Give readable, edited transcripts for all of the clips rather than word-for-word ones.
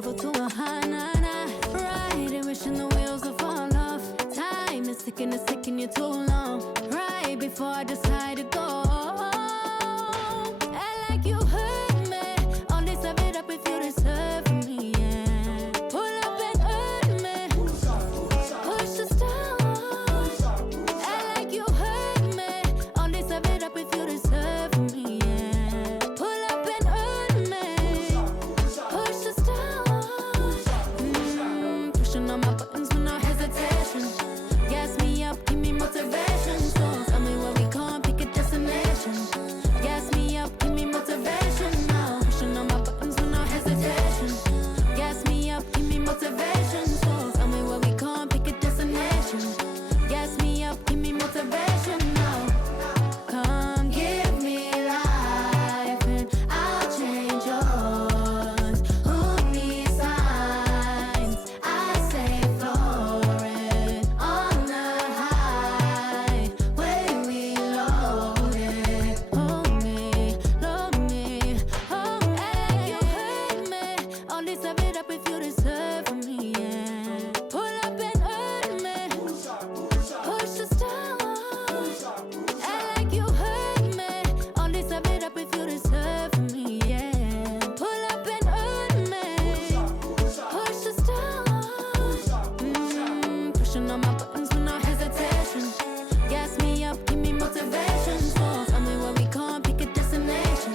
0 to a high, nah, nah. Riding, wishing the wheels will fall off. Time is ticking, it's taking you too long. Right before I decide to go. Act like you heard me. Only serve it up if you deserve me, yeah. Pull up and hurt me. Push the start. Act like you heard me. Only serve it up if you deserve me, yeah. Pull up and hurt me. Push the start. Pushing on my buttons with no hesitation. Gas me up, give me motivation. So tell me where we going, pick a destination. Gas me up, give me motivation now. Pushing on my buttons with no hesitation. Gas me up, give me motivation. So tell me where we going, pick a destination. Gas me up, give me motivation now. Come give me life and I'll change yours. Who needs signs? I say floating on the highway we loaded. Hold me, hold me, you hurt me. Only serve it up if you deserve me, yeah. Pull up and hurt me. Push the start. Act like you heard me. Only serve it up if you deserve me, yeah. Pull up and hurt me. Push the start. Pushing on my buttons with no hesitation. Gas me up, give me motivation. So tell me where we going, pick a destination.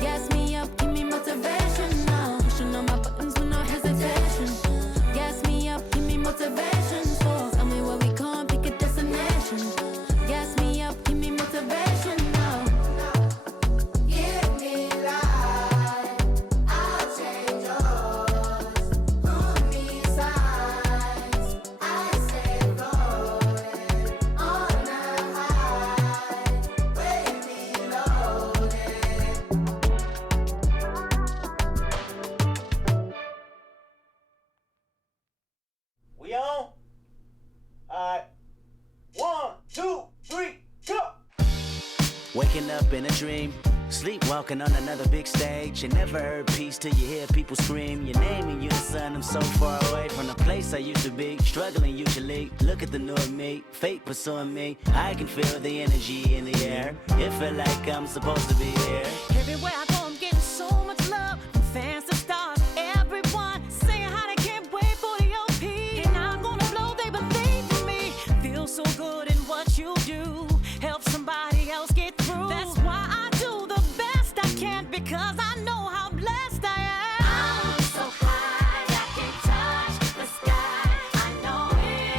Gas me up, give me motivation now. Pushing on my buttons with no hesitation. Gas me up, give me motivation. So tell me where we going, pick a destination. Gas me up, give me motivation now. Give me life, I'll change yours. Who needs signs? I say floating on the highway we loaded. We on? Alright. 1, 2, 3, go! Waking up in a dream, sleepwalking on another big stage. You never heard peace till you hear people scream your name in unison. I'm so far away from the place I used to be, struggling usually. Look at the new me, fate pursuing me. I can feel the energy in the air. It feel like I'm supposed to be here. Everywhere I go, I'm getting so much love from fans to stars. Everyone saying how they can't wait for the OP. And I'm gonna blow, they believe in me. Feel so good in what you do. Help somebody else get through. That's why I do the best I can, because I know how blessed I am. I'm so high, I can touch the sky. I know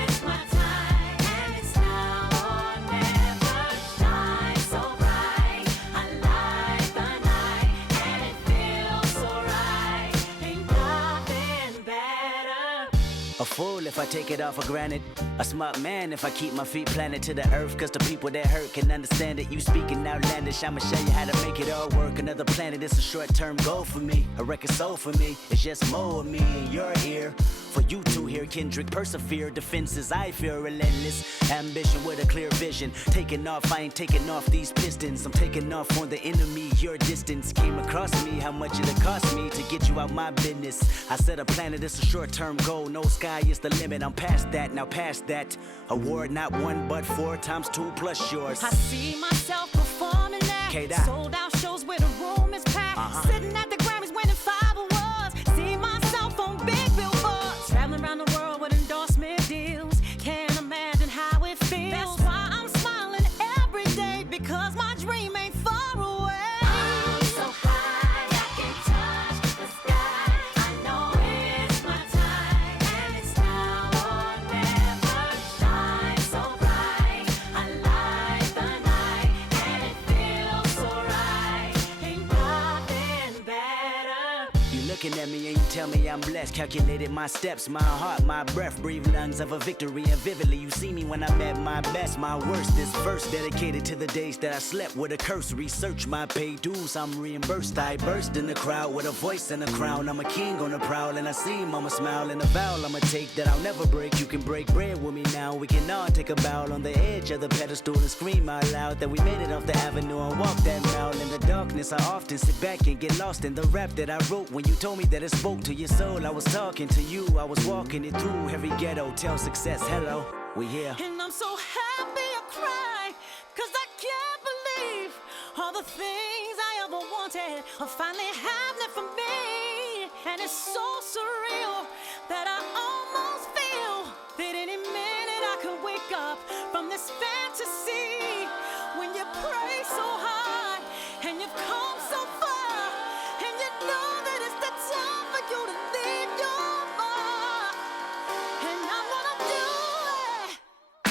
it's my time, and it's now or never. Shine so bright, I light the night, and it feels so right. Ain't nothing better. A fool if I take it all for granted. A smart man if I keep my feet planted to the earth. Cause the people that hurt can understand it. You speaking outlandish, I'ma show you how to make it all work. Another planet, it's a short-term goal for me. A record soul for me, it's just more of me in your ear. For you to hear Kendrick persevere. Defenses, I feel relentless. Ambition with a clear vision. Taking off, I ain't taking off these pistons. I'm taking off on the enemy. Your distance came across me. How much it'll cost me to get you out my business. I said a planet, it's a short-term goal. No sky is the limit. I'm past that, now past that. Award not 1 but 4 times 2 plus yours. I see myself performing that. K-Dot. Sold out shows where the room is packed. Sitting at the Grammys winning 5 awards. See myself on big billboards. Traveling around the world with endorsement deals. Can't imagine how it feels. That's why I'm smiling every day, because my dream ain't far away. I'm so high, I can touch the sky. I know it's my time, and it's now or never. Shine so bright, I light the night, and it feels so right. Ain't nothing better. You looking at me and you tell me I'm blessed. Calculated my steps, my heart, my breath. Breathe lungs of a victory, and vividly you see me when I'm at my best, my worst. This verse dedicated to the days that I slept with a curse. Research my paid dues, I'm reimbursed. I burst in the crowd with a voice and a crown. I'm a king on the prowl, and I see mama smile. And a vow I'ma take that I'll never break. You can break bread with me now. We can all take a bow on the edge of the pedestal and scream out loud that we made it off the avenue and walk that mile. In the darkness I often sit back and get lost in the rap that I wrote when you told told me that it spoke to your soul. I was talking to you, I was walking it through every ghetto. Tell success, hello, we here. And I'm so happy I cry, 'cause I can't believe all the things I ever wanted are finally happening for me. And it's so surreal that I almost feel that any minute I could wake up from this fantasy. When you pray so hard and you've come so far, and you know that it's the time for you to leave your mark. And I'm gonna do it.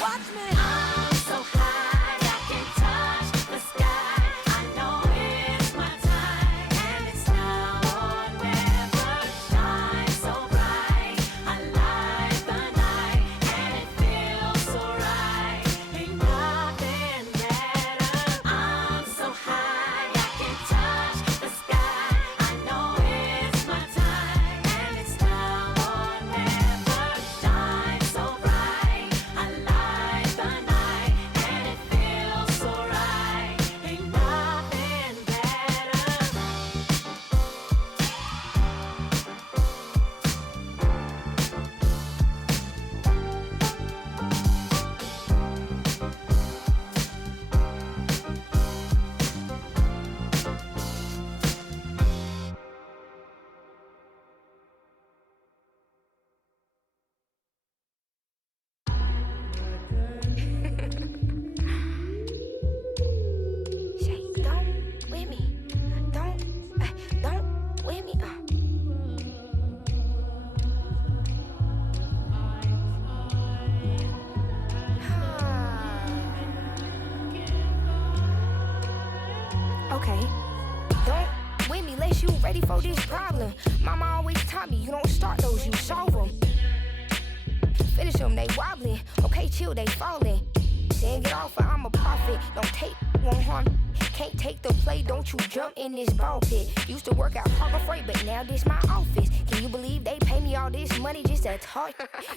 Watch me. I'm so high I can touch the sky. I know it's my time, and it's now or never. Shine so bright, I light the night, and it feels so right. Ain't nothing better. I'm so high I can touch the sky. I know it's my time, and it's now or never. Shine so bright, I light the night, and it feels so right. Ain't nothing better. Shay, don't with me. Don't with me. Okay. Don't with me unless you ready for this problem. Mama always taught me you don't start those, you solve them. Finish them, they wobbling. Okay, chill, they falling. Then get off, I'm a prophet. Don't take, won't harm. Can't take the play, don't you jump in this ball pit. Used to work out Harbor Freight, but now this my office. Can you believe they pay me all this money just to talk?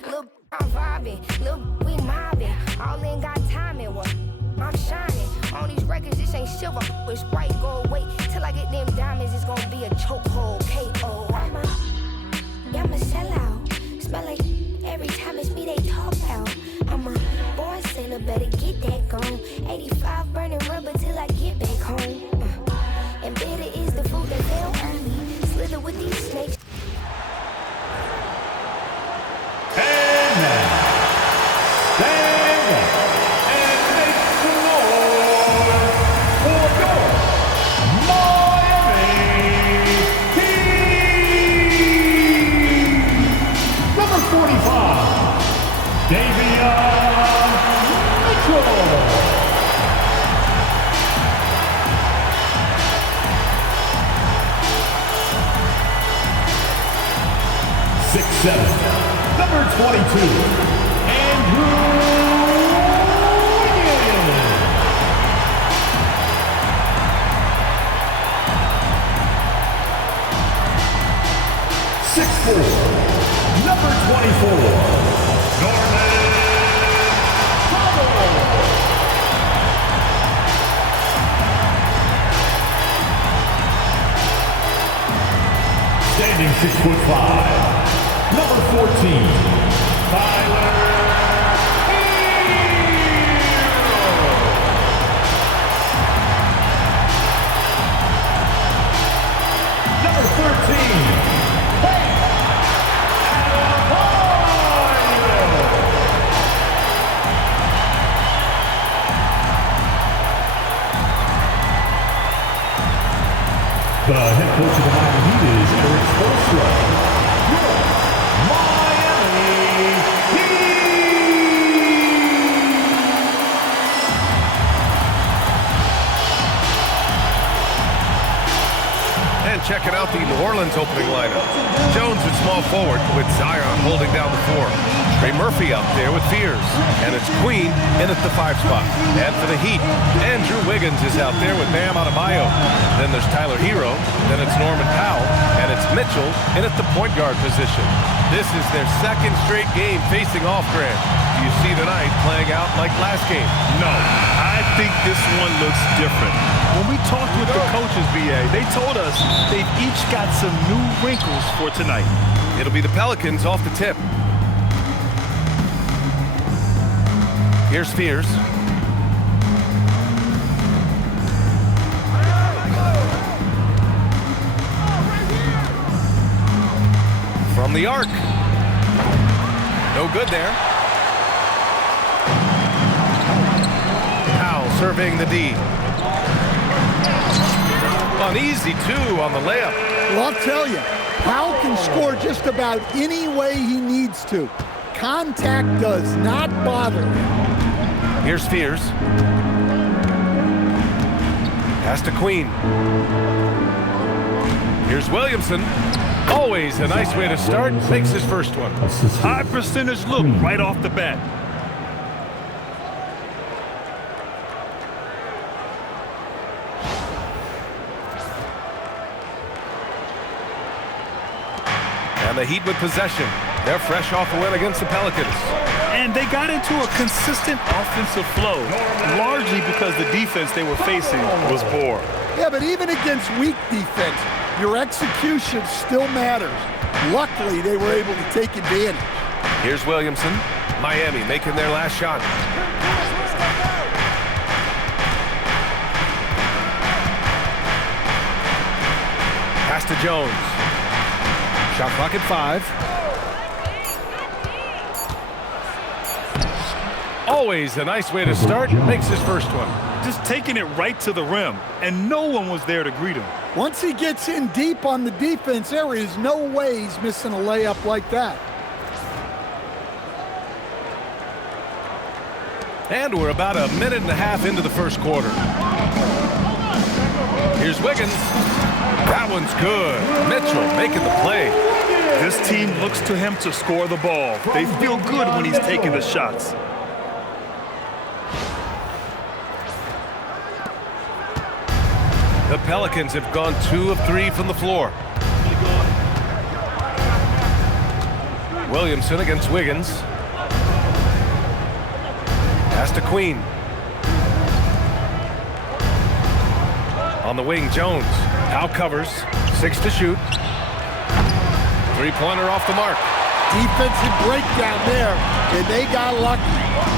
Look, I'm vibing, look, we mobbing. All in got timing, what? I'm shining. On these records, this ain't silver, it's white gold. Wait till I get them diamonds, it's gonna be a chokehold. K.O. I'm a sellout. Smell like every time it's me they talk out. I'm a born sinner, better get that gone. 85 burning rubber till I get back home. And bitter is the food that fell early. Slither with these snakes. And now, stand up and make some noise for your Miami Heat! Number 45, Davion Mitchell. 6'7", number 22, Andrew Wiggins. 6'4", number 24, Norman Powell. Standing 6'5", number 14, Tyler Hero. Number 13, the head coach of the Miami Heat is Eric Spoelstra. Your Miami Heat! And checking out the New Orleans opening lineup. Jones at small forward with Zion holding down the 4. Trey Murphy up there with Fears. And it's Queen in at the 5 spot. And for the Heat, Andrew Wiggins is out there with Bam Adebayo. Then there's Tyler Hero. Then it's Norman Powell. And it's Mitchell in at the point guard position. This is their second straight game facing off, Grant. Do you see tonight playing out like last game? No, I think this one looks different. When we talked with the coaches, BA, they told us they've each got some new wrinkles for tonight. It'll be the Pelicans off the tip. Here's Fears. From the arc. No good there. Powell surveying the D. An easy two on the layup. Well, I'll tell you, Powell can score just about any way he needs to. Contact does not bother him. Here's Fears. Pass to Queen. Here's Williamson. Always a nice way to start. Makes his first one. High percentage look right off the bat. And the Heat with possession. They're fresh off a win against the Pelicans. And they got into a consistent offensive flow, largely because the defense they were facing was poor. Yeah, but even against weak defense, your execution still matters. Luckily, they were able to take advantage. Here's Williamson. Miami making their last shot. Pass to Jones. Shot clock at 5. Always a nice way to start. Makes his first one. Just taking it right to the rim, and no one was there to greet him. Once he gets in deep on the defense, there is no way he's missing a layup like that. And we're about a minute and a half into the first quarter. Here's Wiggins. That one's good. Mitchell making the play. This team looks to him to score the ball. They feel good when he's taking the shots. The Pelicans have gone 2 of 3 from the floor. Williamson against Wiggins. Pass to Queen. On the wing, Jones. Powell covers. 6 to shoot. Three-pointer off the mark. Defensive breakdown there, and they got lucky.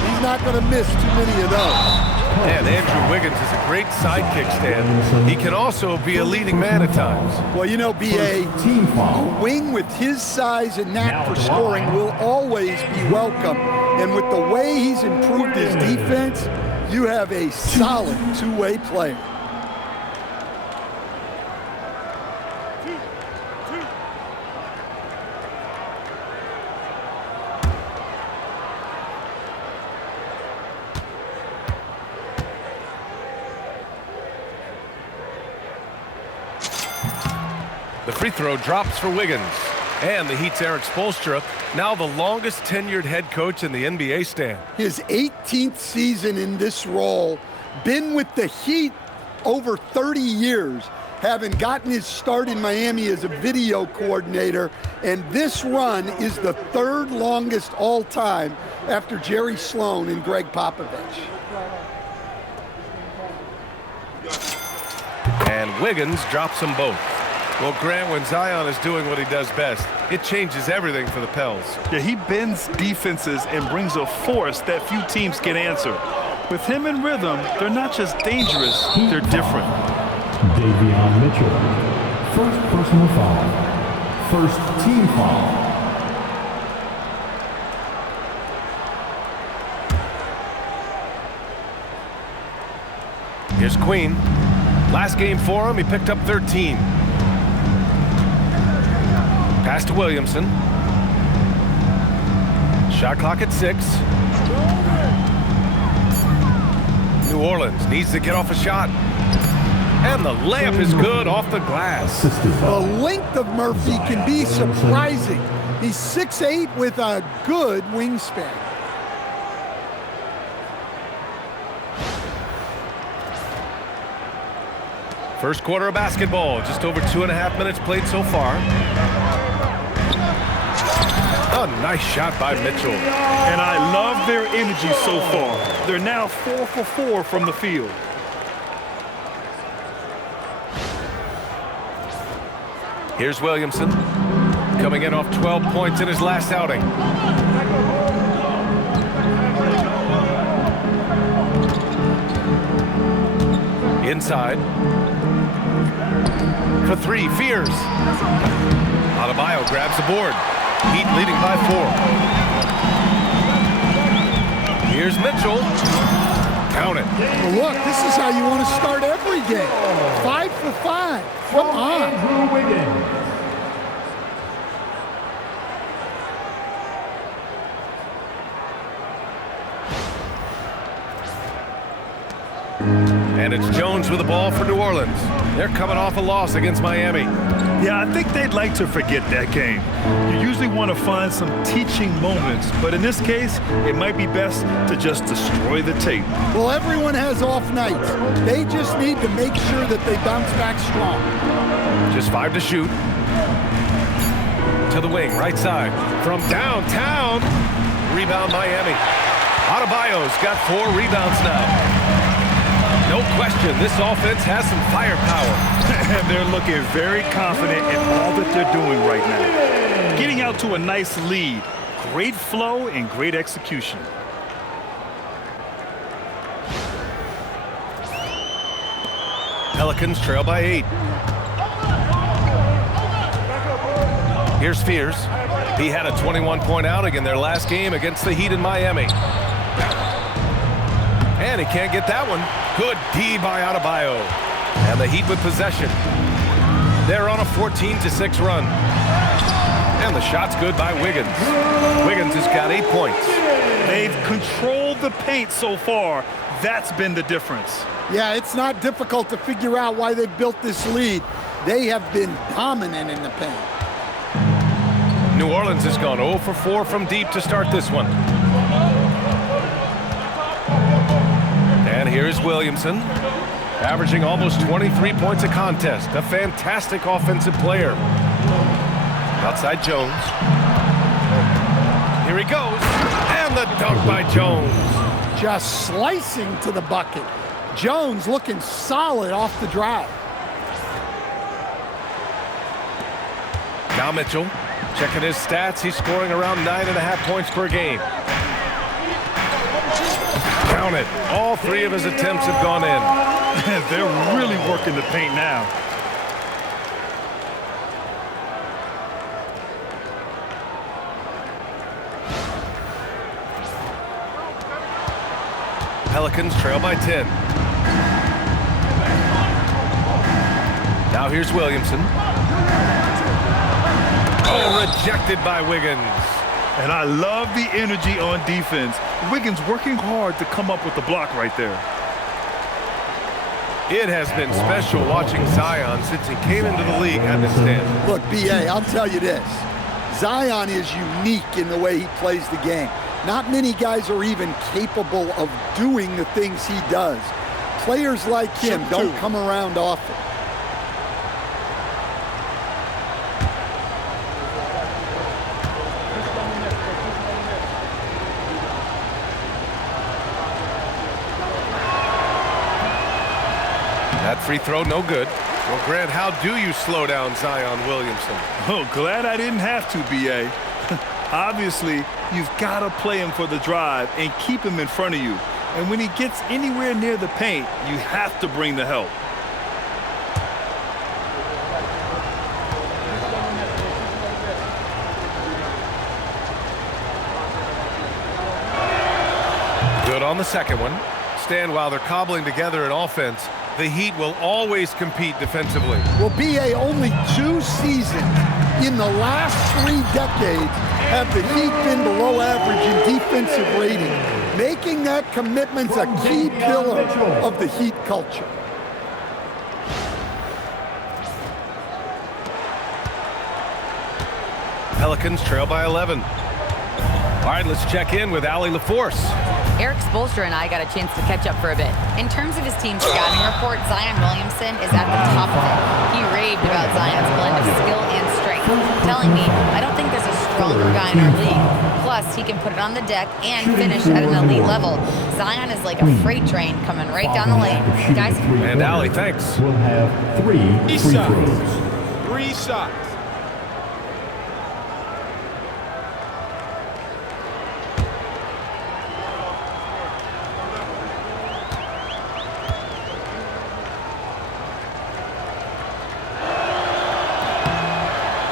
He's not going to miss too many of those. And Andrew Wiggins is a great sidekick, Stan. He can also be a leading man at times. Well, you know, B.A., a wing with his size and knack for scoring will always be welcome. And with the way he's improved his defense, you have a solid two-way player. The free throw drops for Wiggins. And the Heat's Eric Spoelstra, now the longest tenured head coach in the NBA, Stan. His 18th season in this role, been with the Heat over 30 years, having gotten his start in Miami as a video coordinator, and this run is the third longest all time after Jerry Sloan and Greg Popovich. And Wiggins drops them both. Well, Grant, when Zion is doing what he does best, it changes everything for the Pels. Yeah, he bends defenses and brings a force that few teams can answer. With him in rhythm, they're not just Dangerous, they're different. Davion Mitchell. First personal foul. First team foul. Here's Queen. Last game for him, he picked up 13. Pass to Williamson. Shot clock at 6. New Orleans needs to get off a shot. And the layup is good off the glass. The length of Murphy can be surprising. He's 6'8" with a good wingspan. First quarter of basketball, just over 2.5 minutes played so far. A nice shot by Mitchell. And I love their energy so far. They're now 4 for 4 from the field. Here's Williamson, coming in off 12 points in his last outing. Inside. For three, Fears. Adebayo grabs the board. Heat leading by 4. Here's Mitchell. Count it. Well, look, this is how you want to start every game. 5 for 5. Come on. And it's Jones with the ball for New Orleans. They're coming off a loss against Miami. Yeah, I think they'd like to forget that game. You usually want to find some teaching moments, but in this case, it might be best to just destroy the tape. Well, everyone has off nights. They just need to make sure that they bounce back strong. Just 5 to shoot. To the wing, right side. From downtown. Rebound Miami. Adebayo's got 4 rebounds now. No question, this offense has some firepower. And they're looking very confident in all that they're doing right now. Getting out to a nice lead. Great flow and great execution. Pelicans trail by 8. Here's Fears. He had a 21-point outing in their last game against the Heat in Miami. And he can't get that one. Good D by Adebayo. And the Heat with possession. They're on a 14-6 run. And the shot's good by Wiggins. Wiggins has got 8 points. They've controlled the paint so far. That's been the difference. Yeah, it's not difficult to figure out why they've built this lead. They have been dominant in the paint. New Orleans has gone 0 for 4 from deep to start this one. And here's Williamson, averaging almost 23 points a contest. A fantastic offensive player. Outside Jones. Here he goes. And the dunk by Jones. Just slicing to the bucket. Jones looking solid off the drive. Now Mitchell, checking his stats. He's scoring around 9.5 points per game. Count it. All 3 of his attempts have gone in. They're really working the paint now. Pelicans trail by 10. Now here's Williamson. Oh, rejected by Wiggins. And I love the energy on defense. Wiggins working hard to come up with the block right there. It has been special watching Zion since he came into the league at this stand. Look, B.A., I'll tell you this. Zion is unique in the way he plays the game. Not many guys are even capable of doing the things he does. Players like him don't come around often. That free throw, no good. Well, Grant, how do you slow down Zion Williamson? Oh, glad I didn't have to, B.A. Obviously, you've got to play him for the drive and keep him in front of you. And when he gets anywhere near the paint, you have to bring the help. Good on the second one. Stand while they're cobbling together an offense. The Heat will always compete defensively. Well, B.A., only 2 seasons in the last 3 decades have the Heat been below average in defensive rating. Making that commitment's a key pillar of the Heat culture. Pelicans trail by 11. All right, let's check in with Allie LaForce. Eric Spoelstra and I got a chance to catch up for a bit. In terms of his team's scouting report, Zion Williamson is at the top of it. He raved about Zion's blend of skill and strength, telling me, I don't think there's a stronger guy guy in our league. Plus, he can put it on the deck and finish at an elite level. Zion is like a freight train coming right down the lane. Guys. And Allie, thanks. We'll have 3 free throws. 3 shots.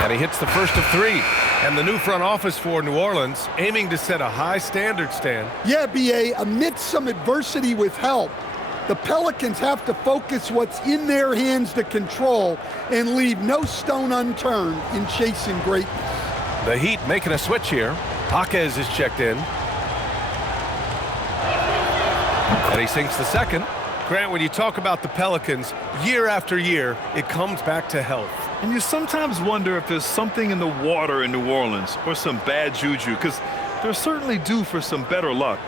And he hits the first of 3. And the new front office for New Orleans aiming to set a high standard, Stan. Yeah, B.A., amidst some adversity with help, the Pelicans have to focus what's in their hands to control and leave no stone unturned in chasing greatness. The Heat making a switch here. Jaquez is checked in. And he sinks the second. Grant, when you talk about the Pelicans, year after year, it comes back to health. And you sometimes wonder if there's something in the water in New Orleans or some bad juju, because they're certainly due for some better luck.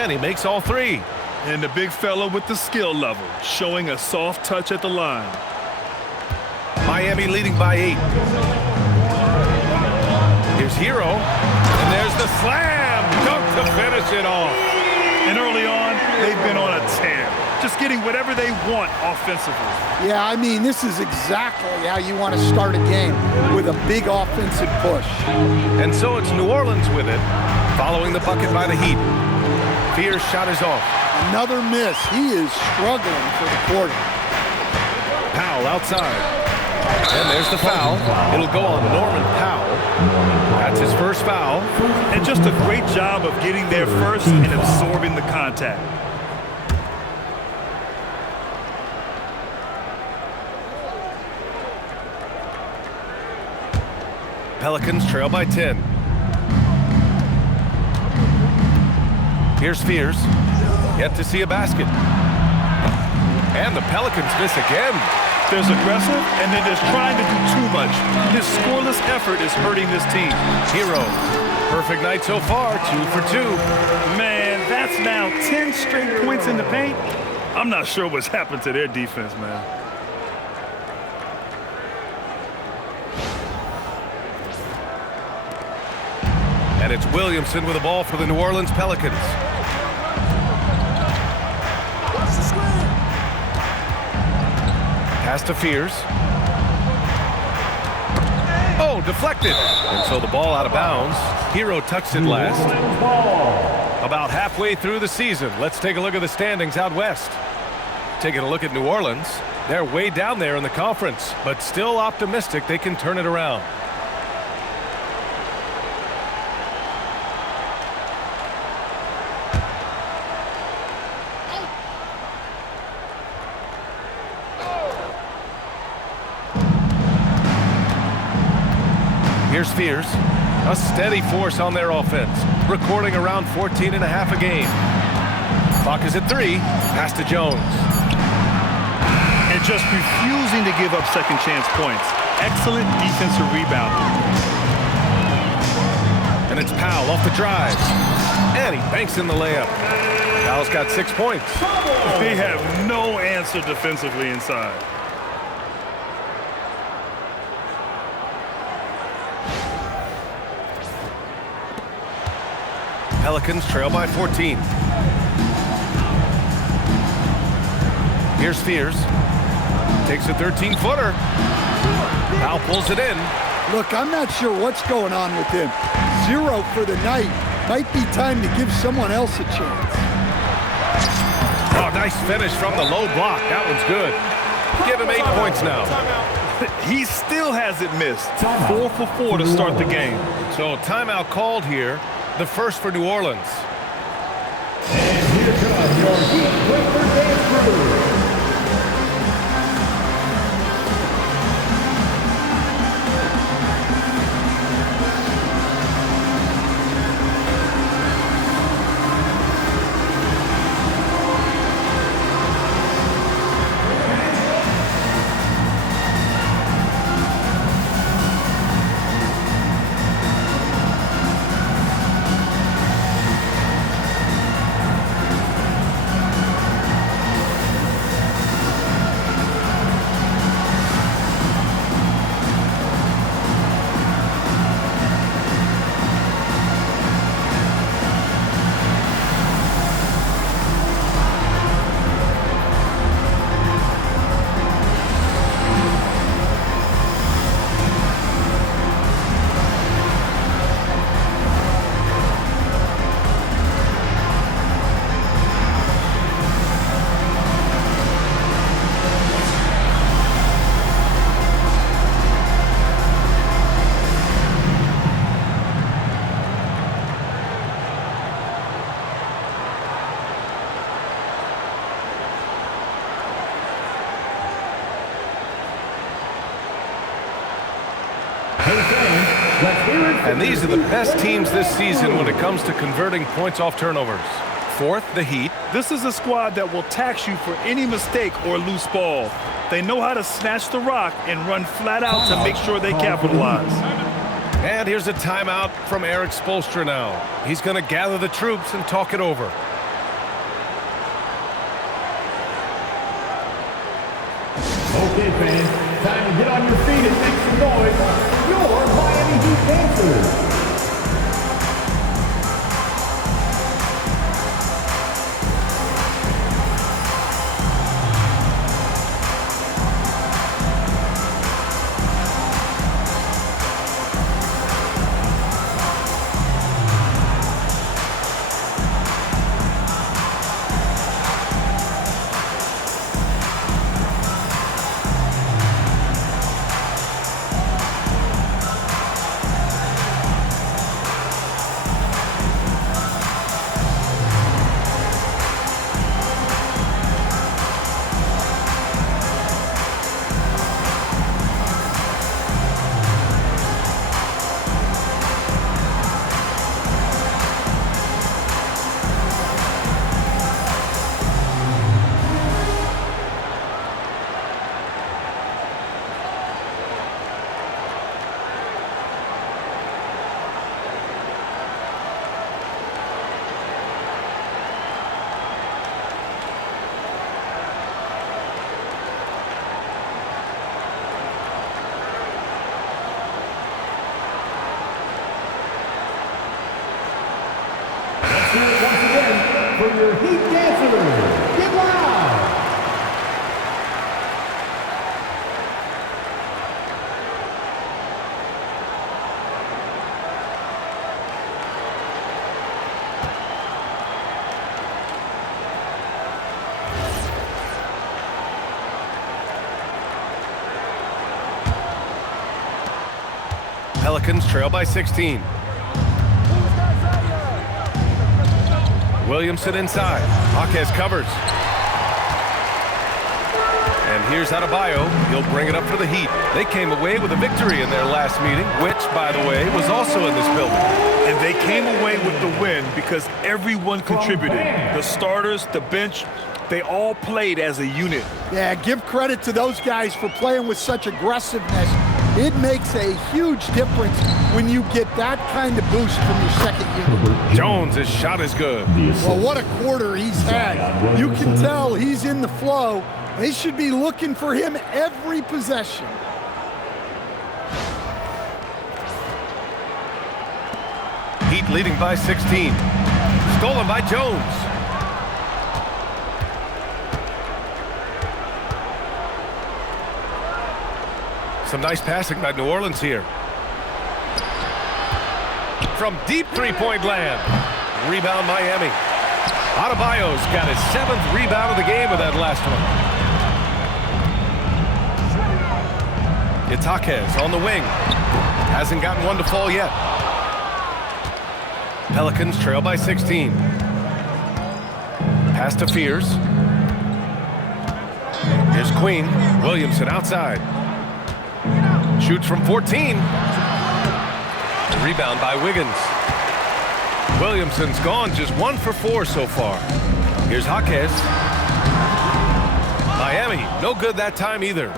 And he makes all 3. And the big fella with the skill level, showing a soft touch at the line. Miami leading by 8. Here's Hero. And there's the slam dunk to finish it off. And early on, they've been on a tear, just getting whatever they want offensively. Yeah, I mean, this is exactly how you want to start a game, with a big offensive push. And so it's New Orleans with it, following the bucket by the Heat. Fear's shot is off. Another miss. He is struggling for the quarter. Powell outside. And there's the foul. It'll go on Norman Powell. That's his first foul. And just a great job of getting there first and absorbing the contact. Pelicans trail by 10. Here's Fears. Yet to see a basket. And the Pelicans miss again. There's aggressive, and then there's trying to do too much. This scoreless effort is hurting this team. Hero. Perfect night so far, 2 for 2. Man, that's now 10 straight points in the paint. I'm not sure what's happened to their defense, man. And it's Williamson with the ball for the New Orleans Pelicans. Pass to Fears. Oh, deflected. And so the ball out of bounds. Hero touched it last. About halfway through the season, let's take a look at the standings out west. Taking a look at New Orleans. They're way down there in the conference, but still optimistic they can turn it around. Here's Fears, a steady force on their offense, recording around 14 and a half a game. Clock is at 3, pass to Jones. And just refusing to give up second chance points. Excellent defensive rebounding. And it's Powell off the drive. And he banks in the layup. Powell's got 6 points. They have no answer defensively inside. Pelicans trail by 14. Here's Fears. Takes a 13-footer. Powell pulls it in. Look, I'm not sure what's going on with him. 0 for the night. Might be time to give someone else a chance. Oh, nice finish from the low block. That one's good. Give him 8 points now. He still hasn't missed. 4 for 4 to start the game. So timeout called here. The first for New Orleans. And here comes your Heat Breakers crew. And these are the best teams this season when it comes to converting points off turnovers. Fourth, the Heat. This is a squad that will tax you for any mistake or loose ball. They know how to snatch the rock and run flat out to make sure they capitalize. And here's a timeout from Eric Spoelstra now. He's going to gather the troops and talk it over. Okay, fans, time to get on your feet and make some noise for your Miami Heat dancers. Once again, for your Heat dancers, get loud! Pelicans trail by 16. Williamson inside. Jaquez covers. And here's Adebayo. He'll bring it up for the Heat. They came away with a victory in their last meeting, which, by the way, was also in this building. And they came away with the win because everyone contributed. The starters, the bench, they all played as a unit. Yeah, give credit to those guys for playing with such aggressiveness. It makes a huge difference when you get that kind of boost from your second unit. Jones' shot is good. Well, what a quarter he's had. You can tell he's in the flow. They should be looking for him every possession. Heat leading by 16. Stolen by Jones. Some nice passing by New Orleans here. From deep three-point land. Rebound Miami. Adebayo's got his 7th rebound of the game with that last one. It's Jaquez on the wing. Hasn't gotten one to fall yet. Pelicans trail by 16. Pass to Fears. Here's Queen. Williamson outside. Shoots from 14. Rebound by Wiggins. Williamson's gone just 1 for 4 so far. Here's Jaquez. Miami, no good that time either.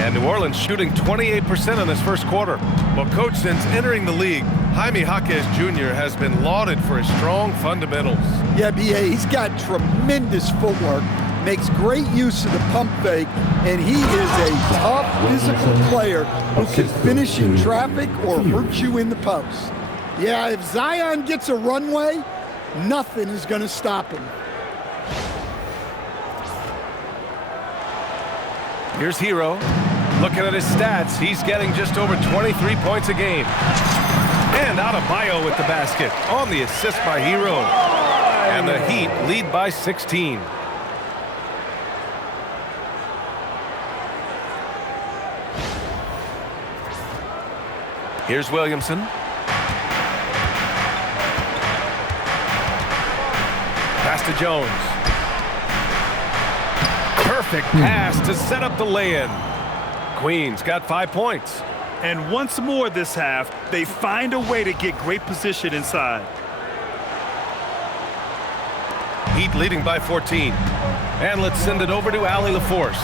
And New Orleans shooting 28% in this first quarter. Well, coach, since entering the league, Jaime Jaquez Jr. has been lauded for his strong fundamentals. Yeah, B.A., he's got tremendous footwork, makes great use of the pump fake, and he is a tough, physical player who can finish in traffic or hurt you in the post. Yeah, if Zion gets a runway, nothing is going to stop him. Here's Hero. Looking at his stats, he's getting just over 23 points a game. And Adebayo with the basket on the assist by Hero. And the Heat lead by 16. Here's Williamson. Pass to Jones. Perfect pass to set up the lay-in. Queen's got 5 points. And once more this half, they find a way to get great position inside. Heat leading by 14. And let's send it over to Allie LaForce.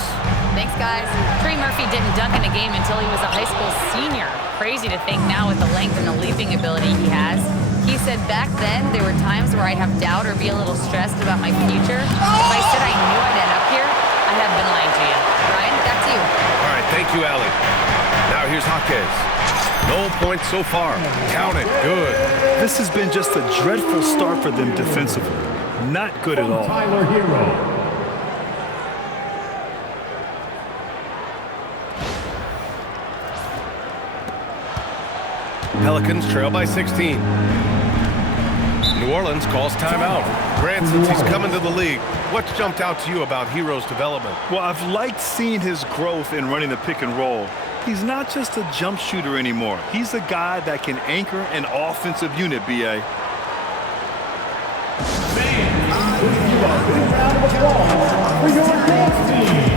Thanks, guys. Trey Murphy didn't dunk in a game until he was a high school senior. Crazy to think now with the length and the leaping ability he has. He said back then there were times where I'd have doubt or be a little stressed about my future. If I said I knew I'd end up here, I have been lying to you. Ryan, back to you. All right, thank you, Allie. Now here's Jaquez. No points so far. Count it. Good. This has been just a dreadful start for them defensively. Not good at all. Tyler Hero. Pelicans trail by 16. New Orleans calls timeout. Grant, since he's coming to the league, what's jumped out to you about Hero's development? Well, I've liked seeing his growth in running the pick and roll. He's not just a jump shooter anymore. He's a guy that can anchor an offensive unit, B.A. For your dance team.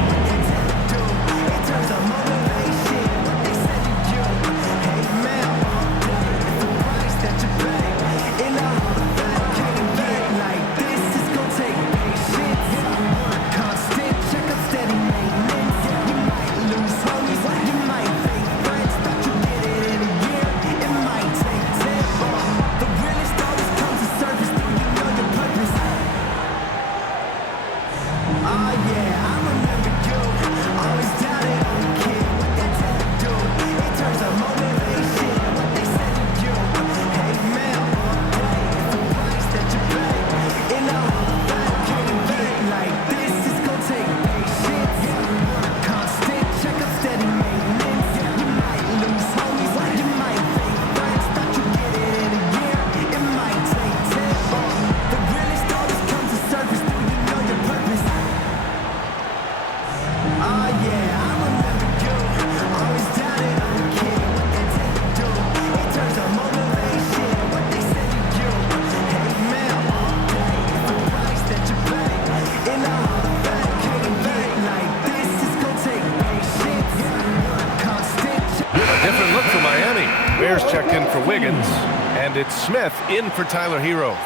Checked in for Wiggins, and it's Smith in for Tyler Hero.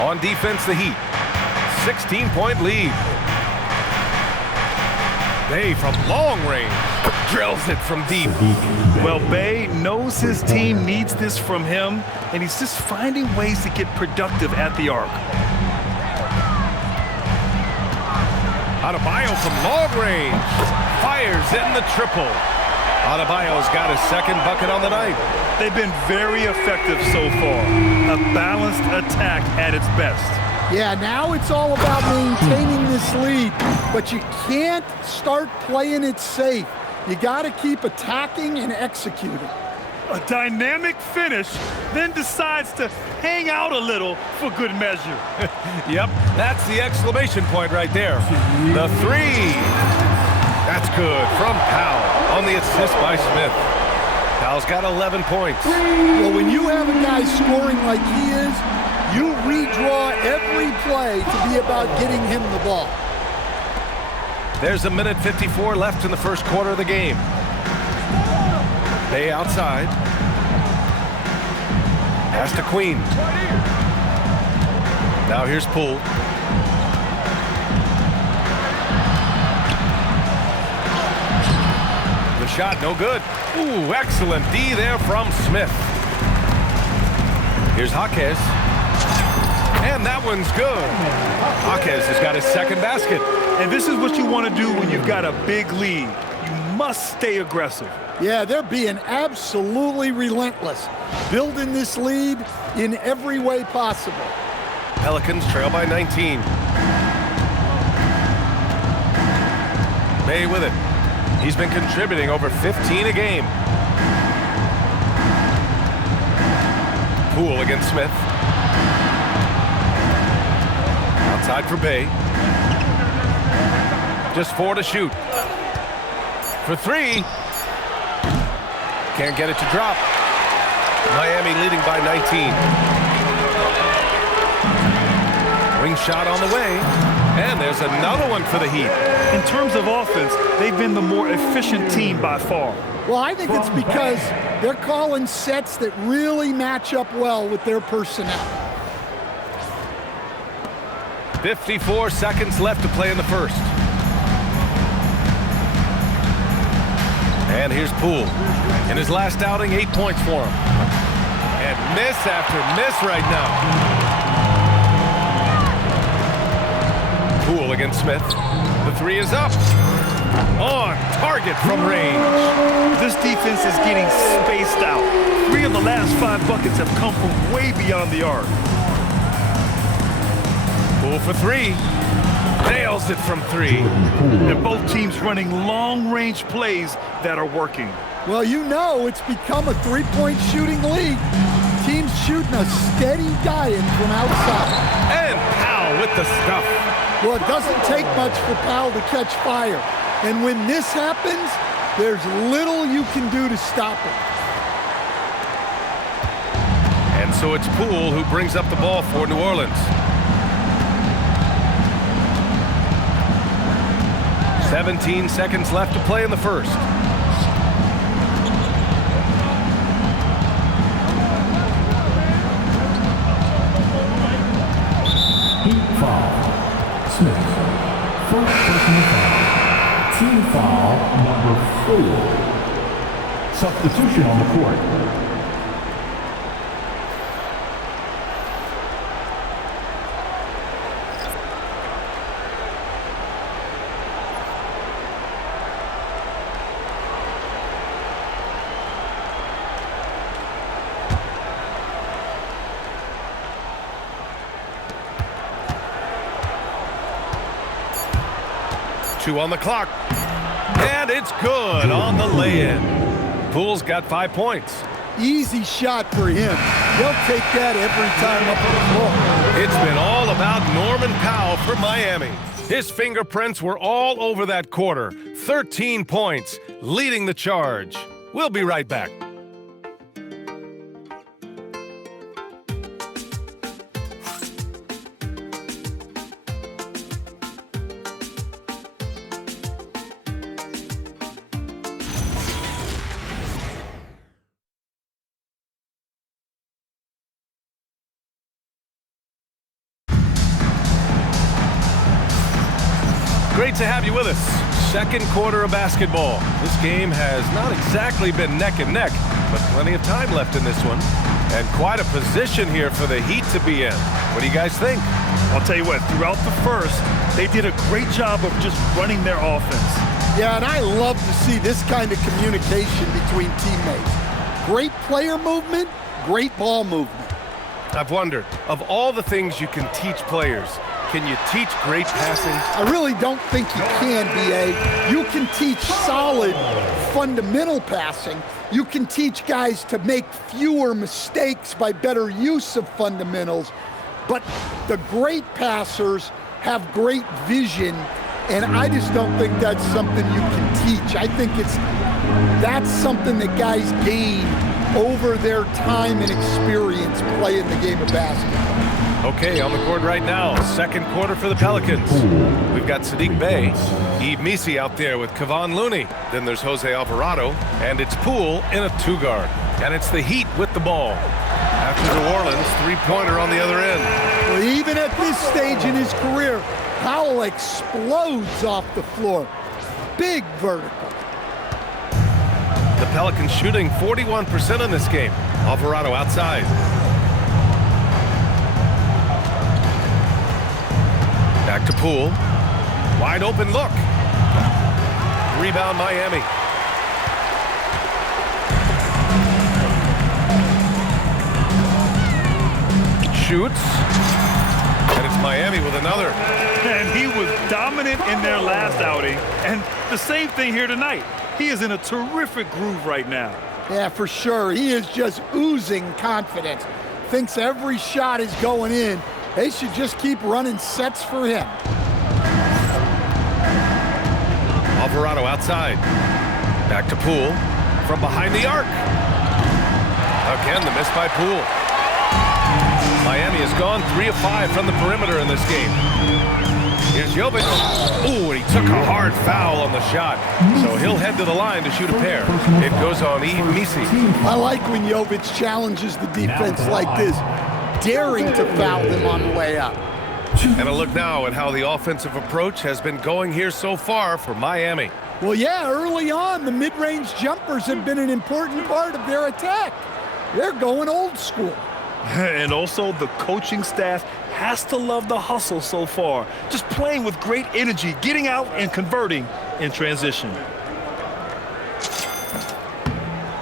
On defense, the Heat. 16-point lead. Bay from long range drills it from deep. Well, Bay knows his team needs this from him, and he's just finding ways to get productive at the arc. Adebayo from long range fires in the triple. Adebayo's got his second bucket on the night. They've been very effective so far. A balanced attack at its best. Yeah, now it's all about maintaining this lead, but you can't start playing it safe. You got to keep attacking and executing. A dynamic finish, then decides to hang out a little for good measure. Yep, that's the exclamation point right there. The three. That's good from Powell on the assist by Smith. Powell's got 11 points. Well, when you have a guy scoring like he is, you redraw every play to be about getting him the ball. There's 1:54 left in the first quarter of the game. Bay outside. Pass to Queen. Now here's Poole. The shot no good. Ooh, excellent D there from Smith. Here's Jaquez. And that one's good. Jaquez has got his second basket. And this is what you want to do when you've got a big lead. You must stay aggressive. Yeah, they're being absolutely relentless, building this lead in every way possible. Pelicans trail by 19. Bay with it. He's been contributing over 15 a game. Poole against Smith. Outside for Bay. Just 4 to shoot. For 3. Can't get it to drop. Miami leading by 19. Wing shot on the way. And there's another one for the Heat. In terms of offense, they've been the more efficient team by far. Well, I think it's because they're calling sets that really match up well with their personnel. 54 seconds left to play in the first. And here's Poole. In his last outing, 8 points for him. And miss after miss right now. Poole against Smith. The 3 is up. On target from range. This defense is getting spaced out. 3 of the last 5 buckets have come from way beyond the arc. Poole for 3. Nails it from 3. And both teams running long-range plays that are working. Well, you know it's become a three-point shooting league. Teams shooting a steady diet from outside. And Powell with the stuff. Well, it doesn't take much for Powell to catch fire. And when this happens, there's little you can do to stop it. And so it's Poole who brings up the ball for New Orleans. 17 seconds left to play in the first. Heat foul. Smith. First personal foul. Team foul number 4. Substitution on the court. Two on the clock. And it's good on the lay-in. Poole's got 5 points. Easy shot for him. He'll take that every time up on the floor. It's been all about Norman Powell for Miami. His fingerprints were all over that quarter. 13 points, leading the charge. We'll be right back. Great to have you with us. Second quarter of basketball. This game has not exactly been neck and neck, but plenty of time left in this one. And quite a position here for the Heat to be in. What do you guys think? I'll tell you what, throughout the first, they did a great job of just running their offense. Yeah, and I love to see this kind of communication between teammates. Great player movement, great ball movement. I've wondered, of all the things you can teach players, can you teach great passing? I really don't think you can, B.A. You can teach solid, fundamental passing. You can teach guys to make fewer mistakes by better use of fundamentals. But the great passers have great vision, and I just don't think that's something you can teach. I think that's something that guys gain over their time and experience playing the game of basketball. Okay, on the court right now, second quarter for the Pelicans. We've got Sadiq Bey, Yves Missi out there with Kevon Looney. Then there's Jose Alvarado, and it's Poole in a 2-guard. And it's the Heat with the ball. After New Orleans, three-pointer on the other end. Well, even at this stage in his career, Powell explodes off the floor. Big vertical. The Pelicans shooting 41% in this game. Alvarado outside. Back to Poole. Wide open look. Rebound Miami. Shoots. And it's Miami with another. And he was dominant in their last outing. And the same thing here tonight. He is in a terrific groove right now. Yeah, for sure. He is just oozing confidence. Thinks every shot is going in, They should just keep running sets for him. Alvarado outside. Back to Poole. From behind the arc. Again, the miss by Poole. Miami has gone 3 of 5 from the perimeter in this game. Here's Jovic. Ooh, and he took a hard foul on the shot. So he'll head to the line to shoot a pair. It goes on Yves Missi. I like when Jovic challenges the defense like this, daring to foul them on the way up. And a look now at how the offensive approach has been going here so far for Miami. Well, yeah, early on, the mid-range jumpers have been an important part of their attack. They're going old school. And also, the coaching staff has to love the hustle so far. Just playing with great energy, getting out and converting in transition.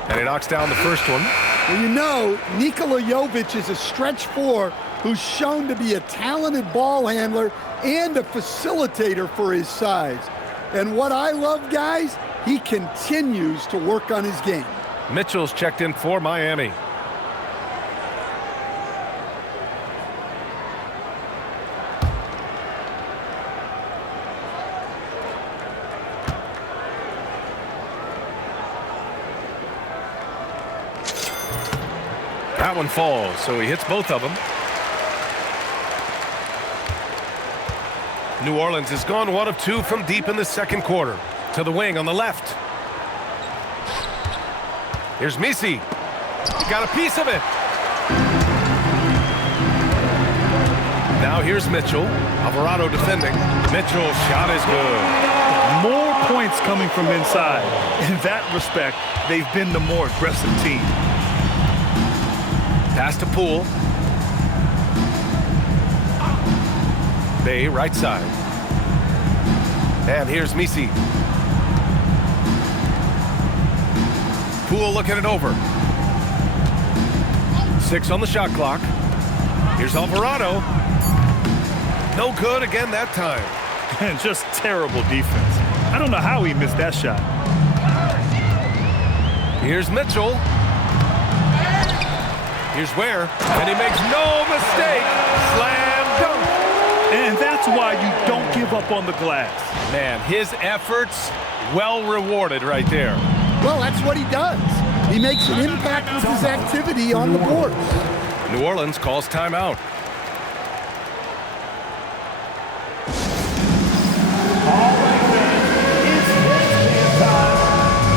And he knocks down the first one. Well, you know, Nikola Jovic is a stretch 4 who's shown to be a talented ball handler and a facilitator for his size. And what I love, guys, he continues to work on his game. Mitchell's checked in for Miami. That one falls, so he hits both of them. New Orleans has gone 1 of 2 from deep in the second quarter. To the wing on the left. Here's Missi. Got a piece of it. Now here's Mitchell. Alvarado defending. Mitchell's shot is good. More points coming from inside. In that respect, they've been the more aggressive team. Pass to Poole. Bay right side. And here's Missi. Poole looking it over. 6 on the shot clock. Here's Alvarado. No good again that time. And just terrible defense. I don't know how he missed that shot. Here's Mitchell. Here's Ware. And he makes no mistake. Slam dunk. And that's why you don't give up on the glass. Man, his efforts well rewarded right there. Well, that's what he does. He makes an impact with his activity on the boards. New Orleans calls timeout. All right, fans, it's dance time.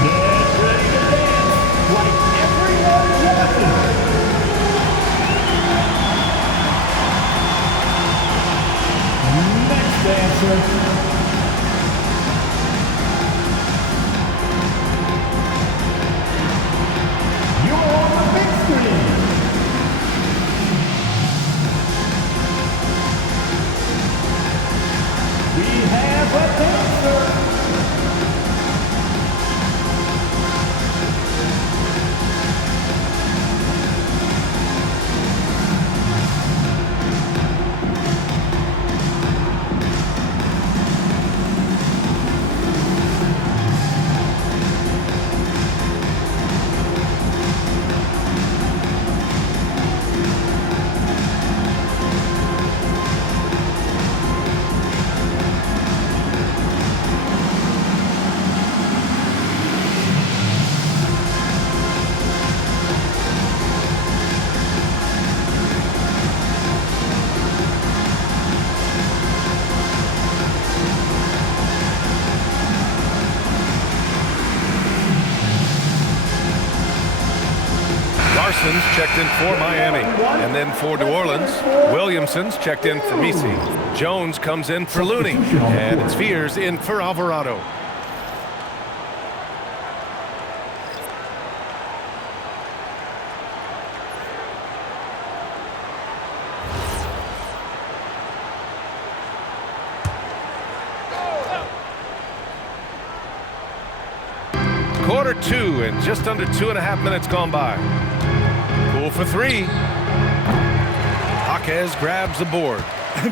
Get ready to dance like everyone's watching. Next dancer. You're on the big screen. We have a dancer. Larson's checked in for Miami. And then for New Orleans, Williamson's checked in for Missi. Jones comes in for Looney. And it's Fears in for Alvarado. Quarter 2 and just under 2.5 minutes gone by. Poole for 3. Jaquez grabs the board.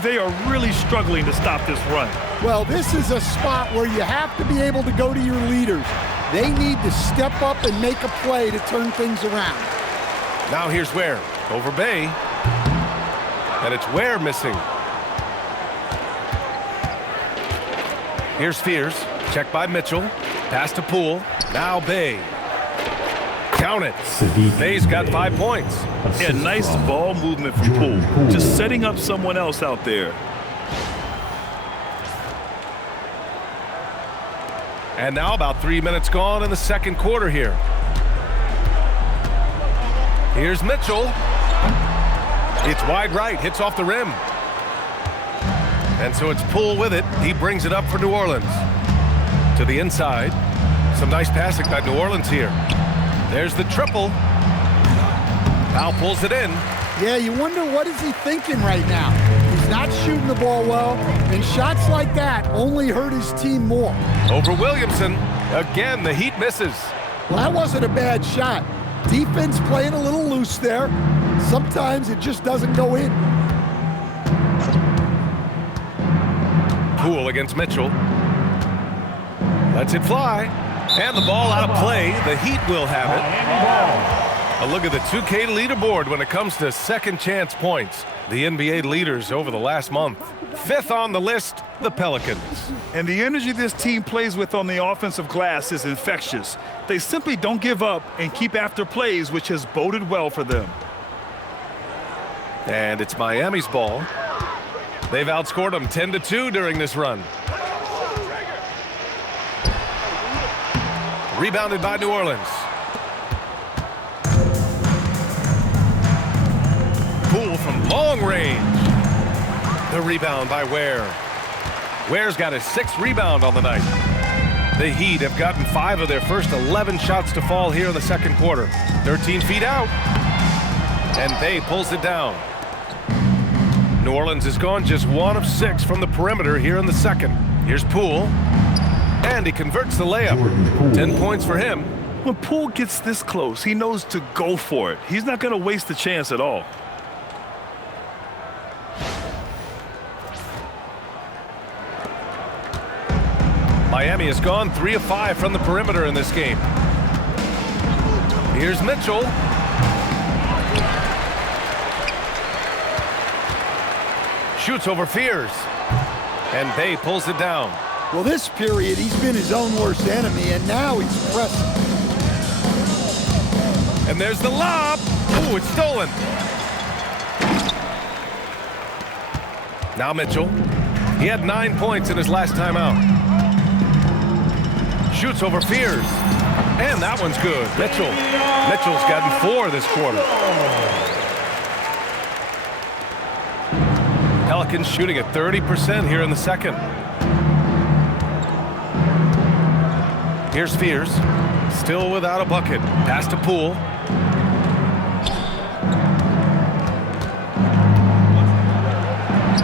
They are really struggling to stop this run. Well, this is a spot where you have to be able to go to your leaders. They need to step up and make a play to turn things around. Now here's Ware. Over Bay. And it's Ware missing. Here's Fears. Checked by Mitchell. Pass to Poole. Now Bay. Count it. Bay's got 5 points. Yeah, nice ball movement from Poole. Just setting up someone else out there. And now about 3 minutes gone in the second quarter here. Here's Mitchell. It's wide right, hits off the rim. And so it's Poole with it. He brings it up for New Orleans. To the inside. Some nice passing by New Orleans here. There's the triple. Powell pulls it in. Yeah, you wonder what is he thinking right now. He's not shooting the ball well, and shots like that only hurt his team more. Over Williamson. Again, the Heat misses. Well, that wasn't a bad shot. Defense playing a little loose there. Sometimes it just doesn't go in. Poole against Mitchell. Lets it fly. And the ball out of play. The Heat will have it. A look at the 2K leaderboard when it comes to second chance points. The NBA leaders over the last month. 5th on the list, the Pelicans. And the energy this team plays with on the offensive glass is infectious. They simply don't give up and keep after plays, which has boded well for them. And it's Miami's ball. They've outscored them 10-2 during this run. Rebounded by New Orleans. Poole from long range. The rebound by Ware. Ware's got his 6th rebound on the night. The Heat have gotten 5 of their first 11 shots to fall here in the second quarter. 13 feet out. And Bay pulls it down. New Orleans has gone just 1 of 6 from the perimeter here in the second. Here's Poole. And he converts the layup. 10 points for him. When Poole gets this close, he knows to go for it. He's not going to waste the chance at all. Miami has gone 3 of 5 from the perimeter in this game. Here's Mitchell. Shoots over Fears. And Bay pulls it down. Well, this period, he's been his own worst enemy, and now he's pressing. And there's the lob. Ooh, it's stolen. Now Mitchell. He had 9 points in his last time out. Shoots over Fears. And that one's good. Mitchell's gotten 4 this quarter. Pelicans shooting at 30% here in the second. Here's Fears. Still without a bucket. Pass to Poole.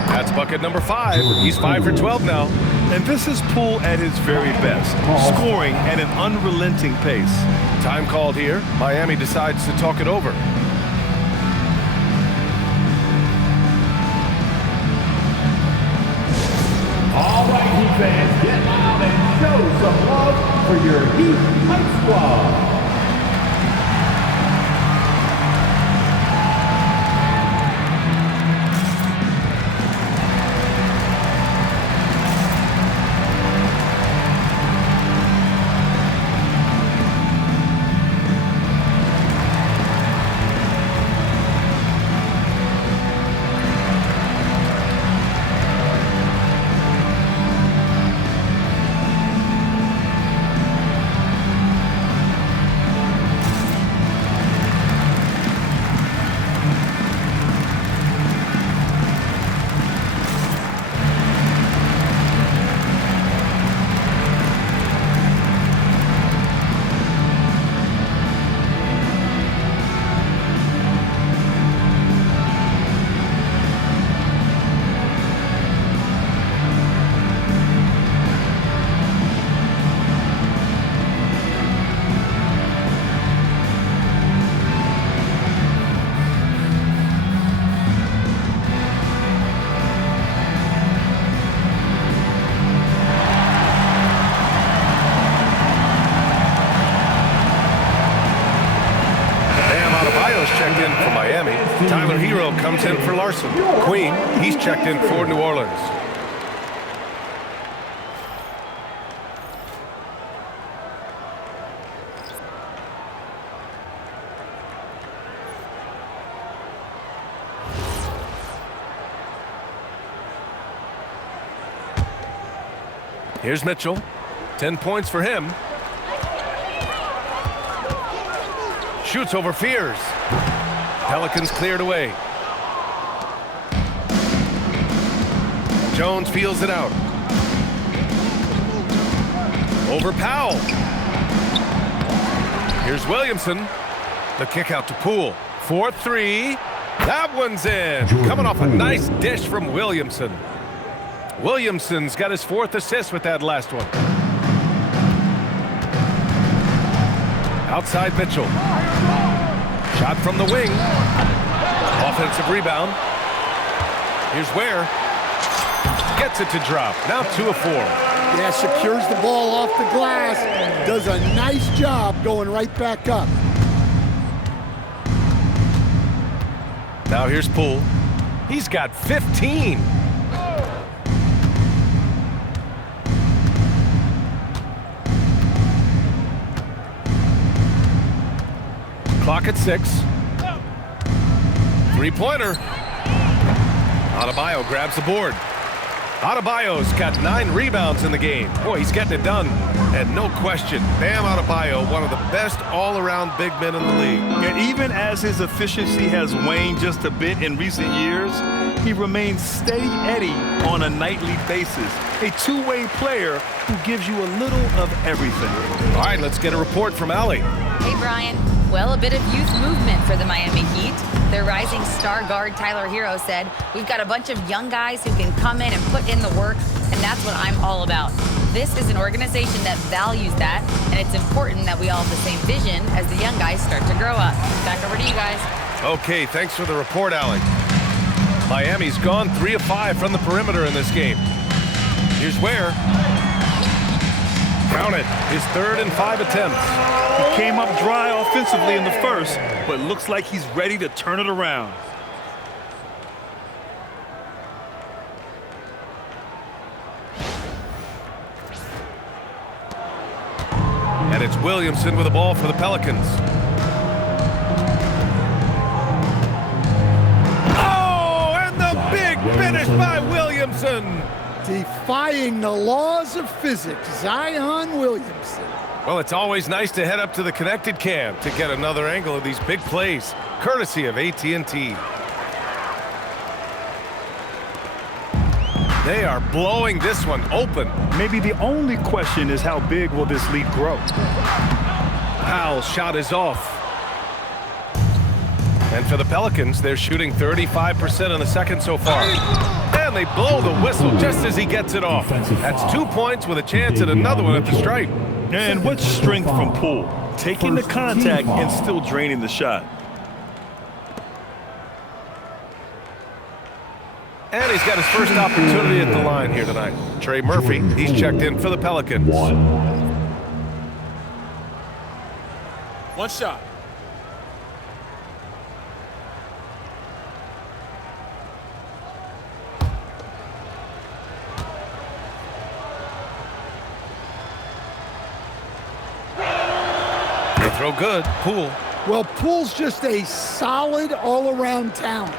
That's bucket number 5. He's 5 for 12 now. And this is Poole at his very best, scoring at an unrelenting pace. Time called here. Miami decides to talk it over. All right, Heat fans, get loud and show some love for your Heat Hype Squad. has checked in for Miami. Tyler Hero comes in for Larson. Queen, he's checked in for New Orleans. Here's Mitchell. 10 points for him. Shoots over Fears. Pelicans cleared away. Jones feels it out. Over Powell. Here's Williamson. The kick out to Poole. 4-3. That one's in. Coming off a nice dish from Williamson. Williamson's got his 4th assist with that last one. Outside Mitchell. Shot from the wing. Offensive rebound. Here's Ware. Gets it to drop. Now 2 of 4. Yeah, secures the ball off the glass. Does a nice job going right back up. Now here's Poole. He's got 15. Clock at 6. 3-pointer. Adebayo grabs the board. Adebayo's got 9 rebounds in the game. Boy, he's getting it done. And no question, Bam Adebayo, one of the best all-around big men in the league. And even as his efficiency has waned just a bit in recent years, he remains steady Eddie on a nightly basis. A two-way player who gives you a little of everything. All right, let's get a report from Allie. Hey, Brian. Well, a bit of youth movement for the Miami Heat. Their rising star guard, Tyler Hero, said, "We've got a bunch of young guys who can come in and put in the work, and that's what I'm all about." This is an organization that values that, and it's important that we all have the same vision as the young guys start to grow up. Back over to you guys. Okay, thanks for the report, Allie. Miami's gone 3 of 5 from the perimeter in this game. Here's Ware. Count it, his 3rd and 5 attempts. He came up dry offensively in the first, but looks like he's ready to turn it around. And it's Williamson with the ball for the Pelicans. Oh, and the big finish by Williamson. Defying the laws of physics, Zion Williamson. Well, it's always nice to head up to the connected cam to get another angle of these big plays, courtesy of AT&T. They are blowing this one open. Maybe the only question is how big will this lead grow? Powell's shot is off. And for the Pelicans, they're shooting 35% in the second so far. And they blow the whistle just as he gets it off. That's 2 points with a chance at another one at the stripe. And what strength from Poole, taking the contact and still draining the shot. And he's got his first opportunity at the line here tonight. Trey Murphy, he's checked in for the Pelicans. One shot. They throw good. Poole. Well, Poole's just a solid all-around talent.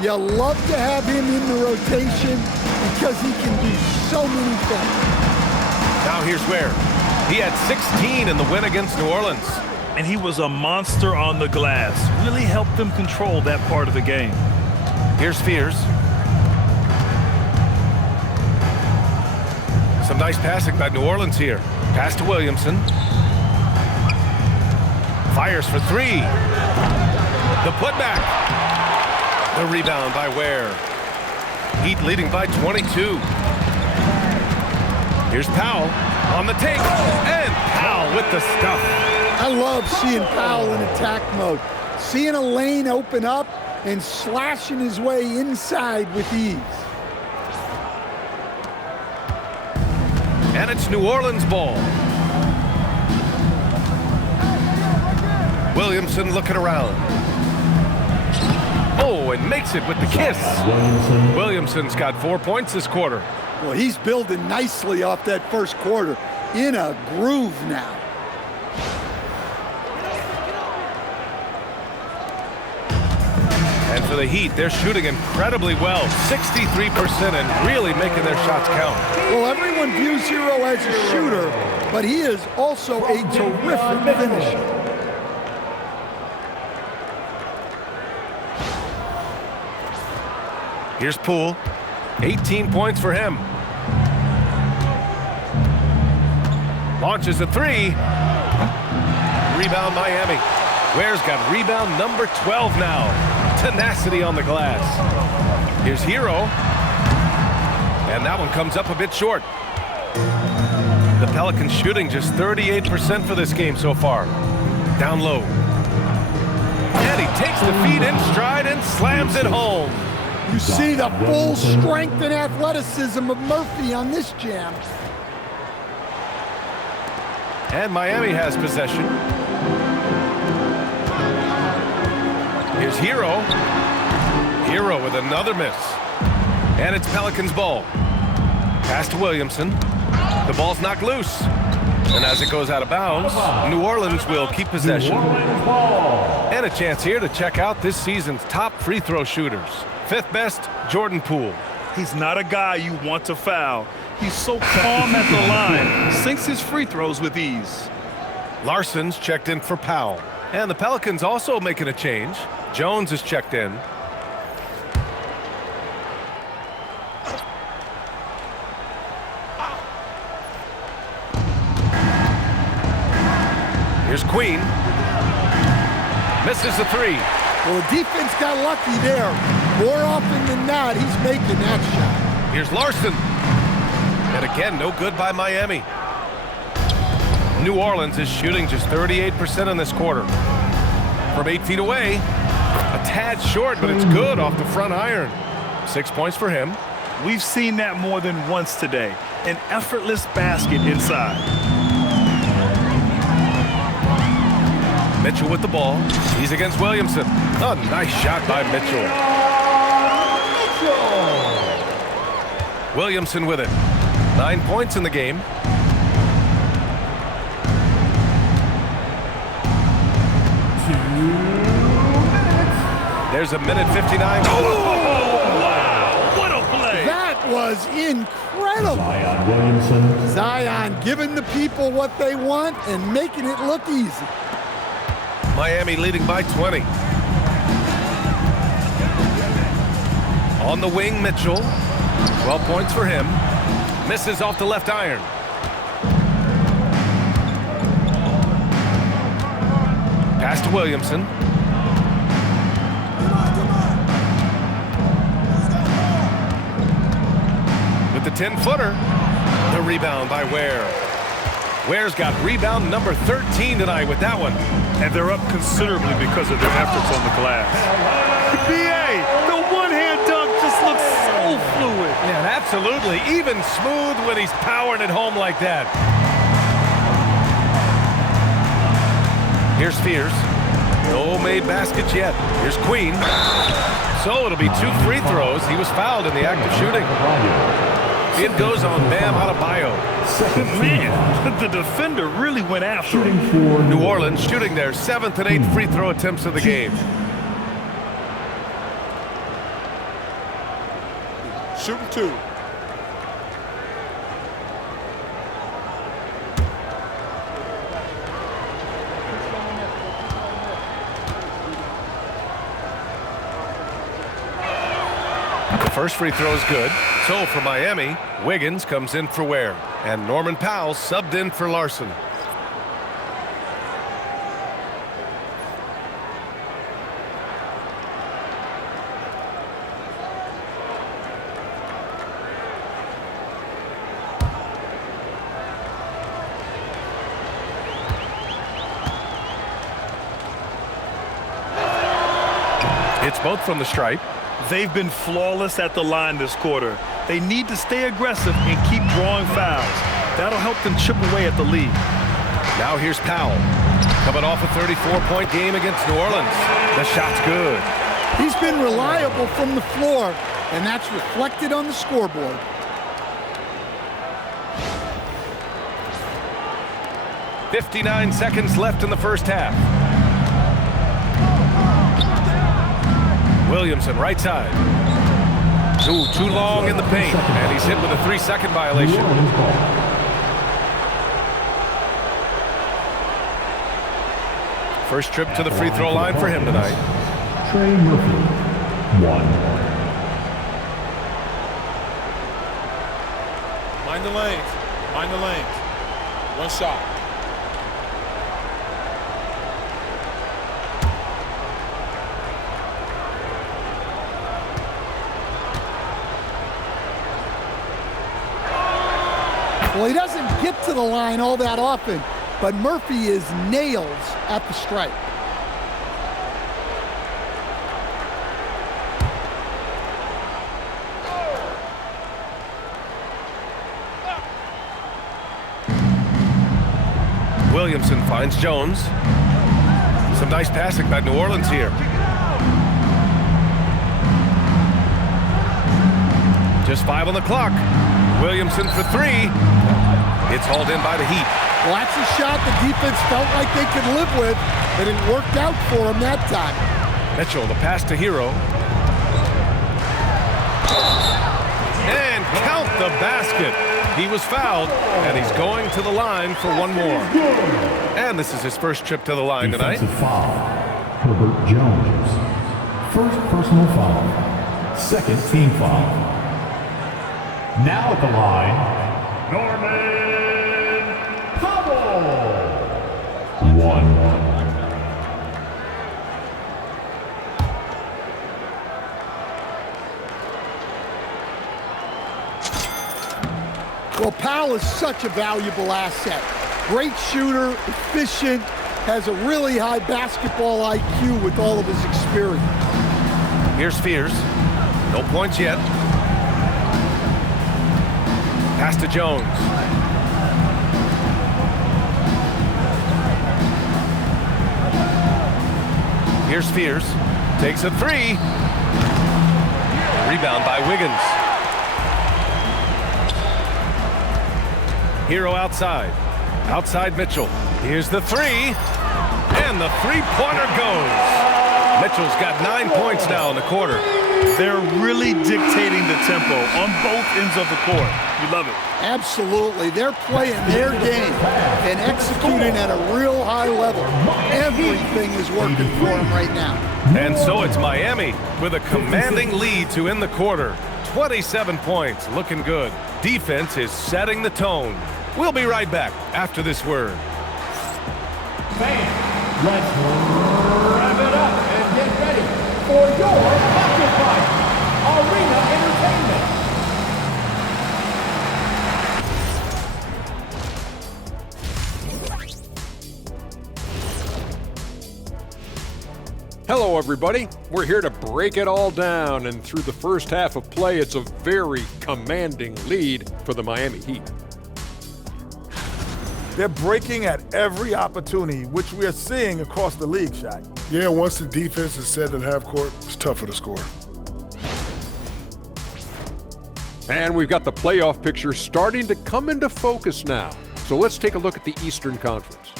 You love to have him in the rotation because he can do so many things. Now here's Ware. He had 16 in the win against New Orleans. And he was a monster on the glass. Really helped them control that part of the game. Here's Fears. Some nice passing by New Orleans here. Pass to Williamson. Fires for 3. The putback. The rebound by Ware. Heat leading by 22. Here's Powell on the take. And Powell with the stuff. I love seeing Powell in attack mode. Seeing a lane open up and slashing his way inside with ease. And it's New Orleans ball. Williamson looking around. Oh, and makes it with the kiss. Williamson's got 4 points this quarter. Well, he's building nicely off that first quarter. In a groove now. And for the Heat, they're shooting incredibly well, 63%, and really making their shots count. Well, everyone views Hero as a shooter, but he is also a terrific finisher. Here's Poole, 18 points for him. Launches a three. Rebound Miami. Ware's got rebound number 12 now. Tenacity on the glass. Here's Hero. And that one comes up a bit short. The Pelicans shooting just 38% for this game so far. Down low. And he takes the feed in stride and slams it home. You see the full strength and athleticism of Murphy on this jam. And Miami has possession. Here's Hero. Hero with another miss. And it's Pelicans ball. Pass to Williamson. The ball's knocked loose. And as it goes out of bounds, New Orleans will keep possession. And a chance here to check out this season's top free throw shooters. Fifth best, Jordan Poole. He's not a guy you want to foul. He's so calm at the line. Sinks his free throws with ease. Larson's checked in for Powell. And the Pelicans also making a change. Jones is checked in. Here's Queen. Misses the three. Well, the defense got lucky there. More often than not, he's making that shot. Here's Larson. And again, no good by Miami. New Orleans is shooting just 38% in this quarter. From 8 feet away, a tad short, but it's good off the front iron. 6 points for him. We've seen that more than once today. An effortless basket inside. Mitchell with the ball. He's against Williamson. A nice shot by Mitchell. Williamson with it. 9 points in the game. There's a minute 59. Oh, wow! What a play! That was incredible. Zion Williamson. Zion giving the people what they want and making it look easy. Miami leading by 20. On the wing, Mitchell. 12 points for him. Misses off the left iron. Pass to Williamson. With the 10-footer. The rebound by Ware. Ware's got rebound number 13 tonight with that one. And they're up considerably because of their efforts on the glass. BA, the one-hand dunk just looks so fluid. Yeah, absolutely. Even smooth when he's powering it home like that. Here's Fears. No made baskets yet. Here's Queen. So it'll be 2 free throws. He was fouled in the act of shooting. It goes on Bam Adebayo. Man, the defender really went after him. New Orleans shooting their 7th and 8th free throw attempts of the game. Shooting 2. The first free throw is good. So for Miami, Wiggins comes in for Ware. And Norman Powell subbed in for Larson. It's both from the stripe. They've been flawless at the line this quarter. They need to stay aggressive and keep drawing fouls. That'll help them chip away at the lead. Now here's Powell. Coming off a 34-point game against New Orleans. The shot's good. He's been reliable from the floor, and that's reflected on the scoreboard. .59 seconds left in the first half. Williamson, right side. Too long in the paint, and he's hit with a 3-second violation. First trip to the free throw line for him tonight. Trey Murphy, 1. Mind the lanes. Mind the lanes. One shot. Well, he doesn't get to the line all that often, but Murphy is nails at the stripe. Williamson finds Jones. Some nice passing by New Orleans here. Just 5 on the clock. Williamson for 3. It's hauled in by the Heat. Well, that's a shot the defense felt like they could live with, but it worked out for him that time. Mitchell, the pass to Hero. And count the basket. He was fouled, and he's going to the line for one more. And this is his first trip to the line tonight. Defensive foul, Herbert Jones. First personal foul. Second team foul. Now at the line, Norman Powell. 1. Well, Powell is such a valuable asset. Great shooter, efficient, has a really high basketball IQ with all of his experience. Here's Fears. No points yet. Pass to Jones. Here's Fears. Takes a 3. Rebound by Wiggins. Hero outside. Outside Mitchell. Here's the 3. And the three-pointer goes. Mitchell's got 9 points now in the quarter. They're really dictating the tempo on both ends of the court. You love it. Absolutely. They're playing their game and executing at a real high level. Everything is working for them right now. And so it's Miami with a commanding lead to end the quarter. 27 points, looking good. Defense is setting the tone. We'll be right back after this word. Fans, let's wrap it up and get ready for your pocket fight. Arena Entertainment. Hello, everybody. We're here to break it all down, and through the first half of play, it's a very commanding lead for the Miami Heat. They're breaking at every opportunity, which we are seeing across the league, Shaq. Yeah, once the defense is set at half court, it's tougher to score. And we've got the playoff picture starting to come into focus now. So let's take a look at the Eastern Conference.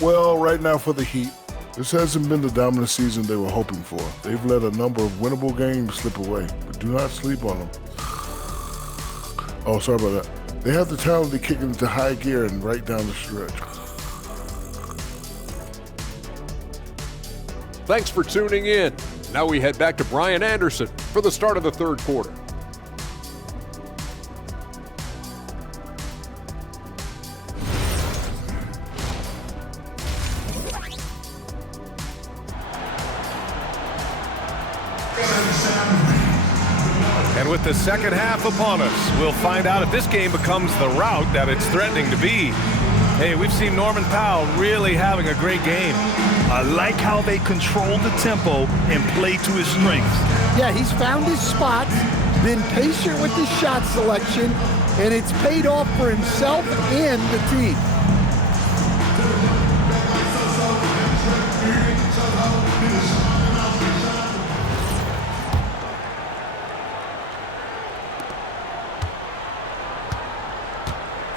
Well, right now for the Heat, this hasn't been the dominant season they were hoping for. They've let a number of winnable games slip away, but do not sleep on them. Oh, sorry about that. They have the talent to kick it into high gear and right down the stretch. Thanks for tuning in. Now we head back to Brian Anderson for the start of the third quarter. And with the second half upon us, we'll find out if this game becomes the rout that it's threatening to be. Hey, we've seen Norman Powell really having a great game. I like how they control the tempo and play to his strengths. Yeah, he's found his spots, been patient with his shot selection, and it's paid off for himself and the team.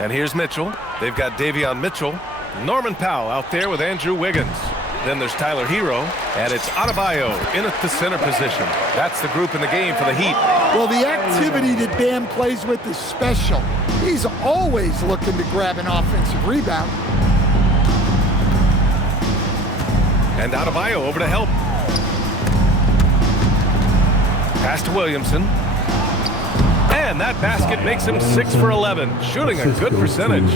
And here's Mitchell. They've got Davion Mitchell. Norman Powell out there with Andrew Wiggins. Then there's Tyler Hero, and it's Adebayo in at the center position. That's the group in the game for the Heat. Well, the activity that Bam plays with is special. He's always looking to grab an offensive rebound. And Adebayo over to help. Pass to Williamson. And that basket makes him 6 for 11, shooting a good percentage.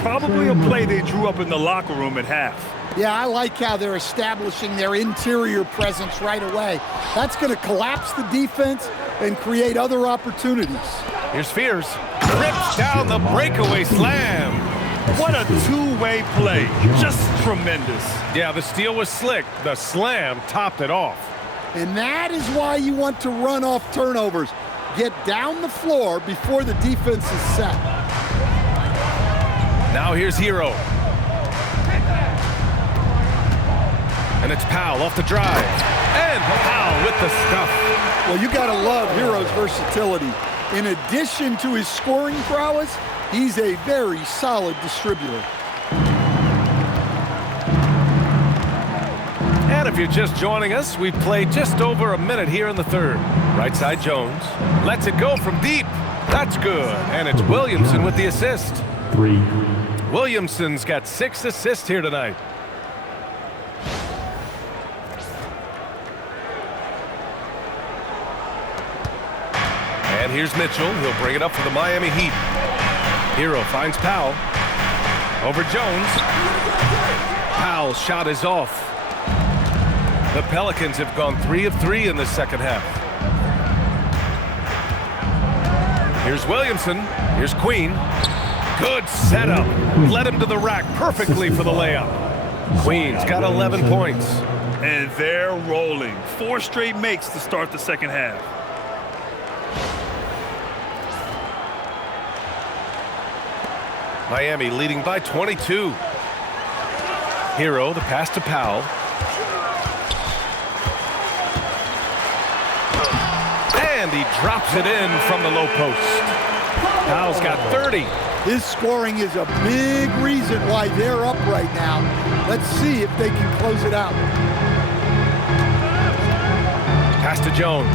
Probably a play they drew up in the locker room at half. Yeah, I like how they're establishing their interior presence right away. That's going to collapse the defense and create other opportunities. Here's Fears. Rips down the breakaway slam. What a two-way play. Just tremendous. Yeah, the steal was slick. The slam topped it off. And that is why you want to run off turnovers. Get down the floor before the defense is set. Now here's Hero. And it's Powell off the drive. And Powell with the stuff. Well, you got to love Hero's versatility. In addition to his scoring prowess, he's a very solid distributor. And if you're just joining us, we've played just over a minute here in the third. Right side Jones lets it go from deep. That's good. And it's Williamson with the assist. 3. Williamson's got 6 assists here tonight. And here's Mitchell. He'll bring it up for the Miami Heat. Hero finds Powell. Over Jones. Powell's shot is off. The Pelicans have gone 3 of 3 in the second half. Here's Williamson. Here's Queen. Good setup. Led him to the rack perfectly for the layup. Queen's got 11 points. And they're rolling. 4 straight makes to start the second half. Miami leading by 22. Hero, the pass to Powell. And he drops it in from the low post. Powell's got 30. His scoring is a big reason why they're up right now. Let's see if they can close it out. Pass to Jones.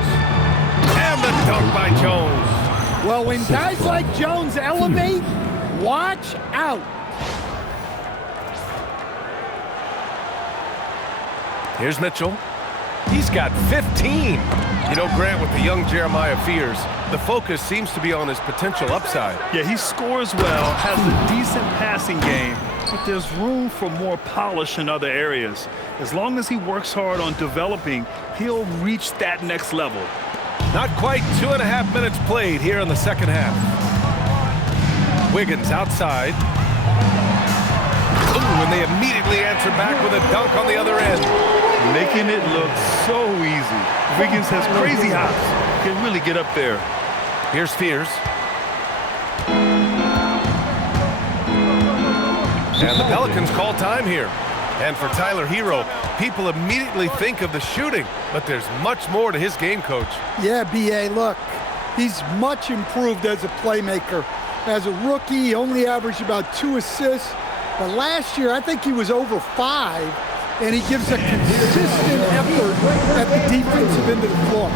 And the dunk by Jones. Well, when guys like Jones elevate, watch out. Here's Mitchell. He's got 15. You know, Grant, with the young Jeremiah Fears, the focus seems to be on his potential upside. Yeah, he scores well, has a decent passing game, but there's room for more polish in other areas. As long as he works hard on developing, he'll reach that next level. Not quite 2.5 minutes played here in the second half. Wiggins outside. Ooh, and they immediately answer back with a dunk on the other end. Making it look so easy. Wiggins has crazy hops. Can really get up there. Here's Fears. And the Pelicans call time here. And for Tyler Hero, people immediately think of the shooting, but there's much more to his game, Coach. Yeah, B.A., look, he's much improved as a playmaker. As a rookie, he only averaged about 2 assists. But last year, I think he was over 5, and he gives a consistent effort at the defensive end of the floor.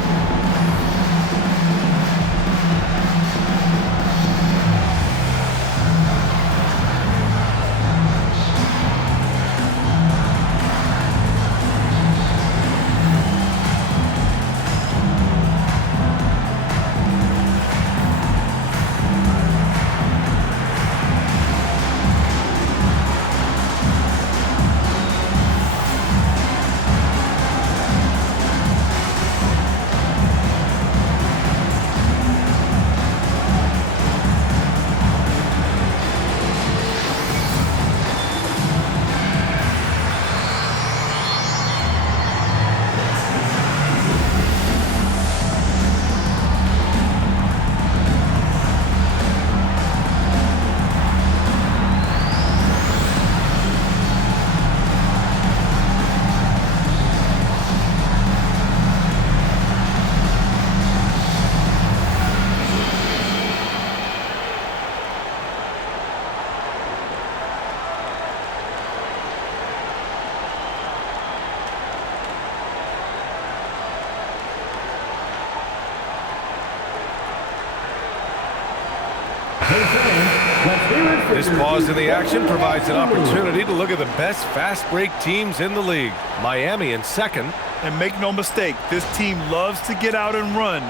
Hey fans, let's hear it for This your pause in the Houston action provides an Rockets. opportunity to look at the best fast break teams in the league. Miami in second. And make no mistake, this team loves to get out and run.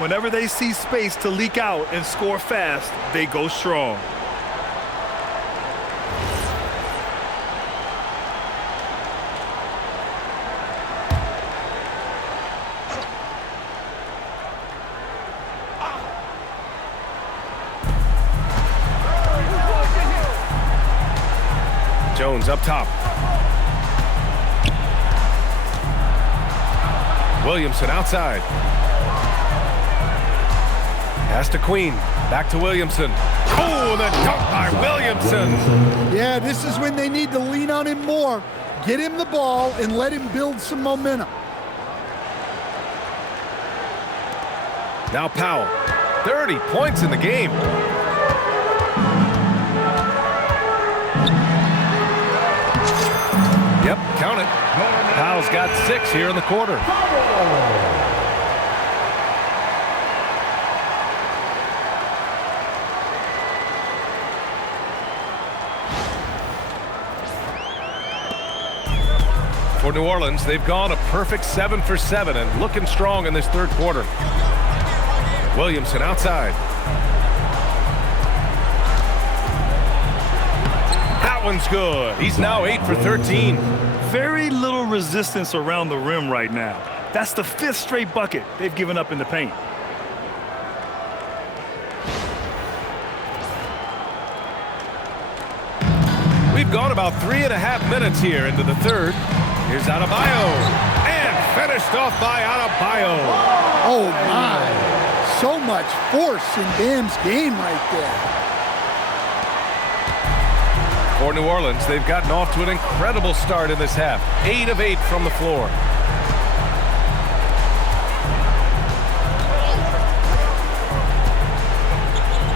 Whenever they see space to leak out and score fast, they go strong. Jones up top. Williamson outside. Pass to Queen. Back to Williamson. Oh, the dunk by Williamson. Yeah, this is when they need to lean on him more. Get him the ball and let him build some momentum. Now Powell. 30 points in the game. Yep, count it. Powell's got 6 here in the quarter. For New Orleans, they've gone a perfect 7 for 7 and looking strong in this third quarter. Williamson outside. That one's good. He's now 8 for 13. Very little resistance around the rim right now. That's the 5th straight bucket they've given up in the paint. We've gone about 3.5 minutes here into the third. Here's Adebayo. And finished off by Adebayo. Oh, my. So much force in Bam's game right there. For New Orleans, they've gotten off to an incredible start in this half. 8 of 8 from the floor.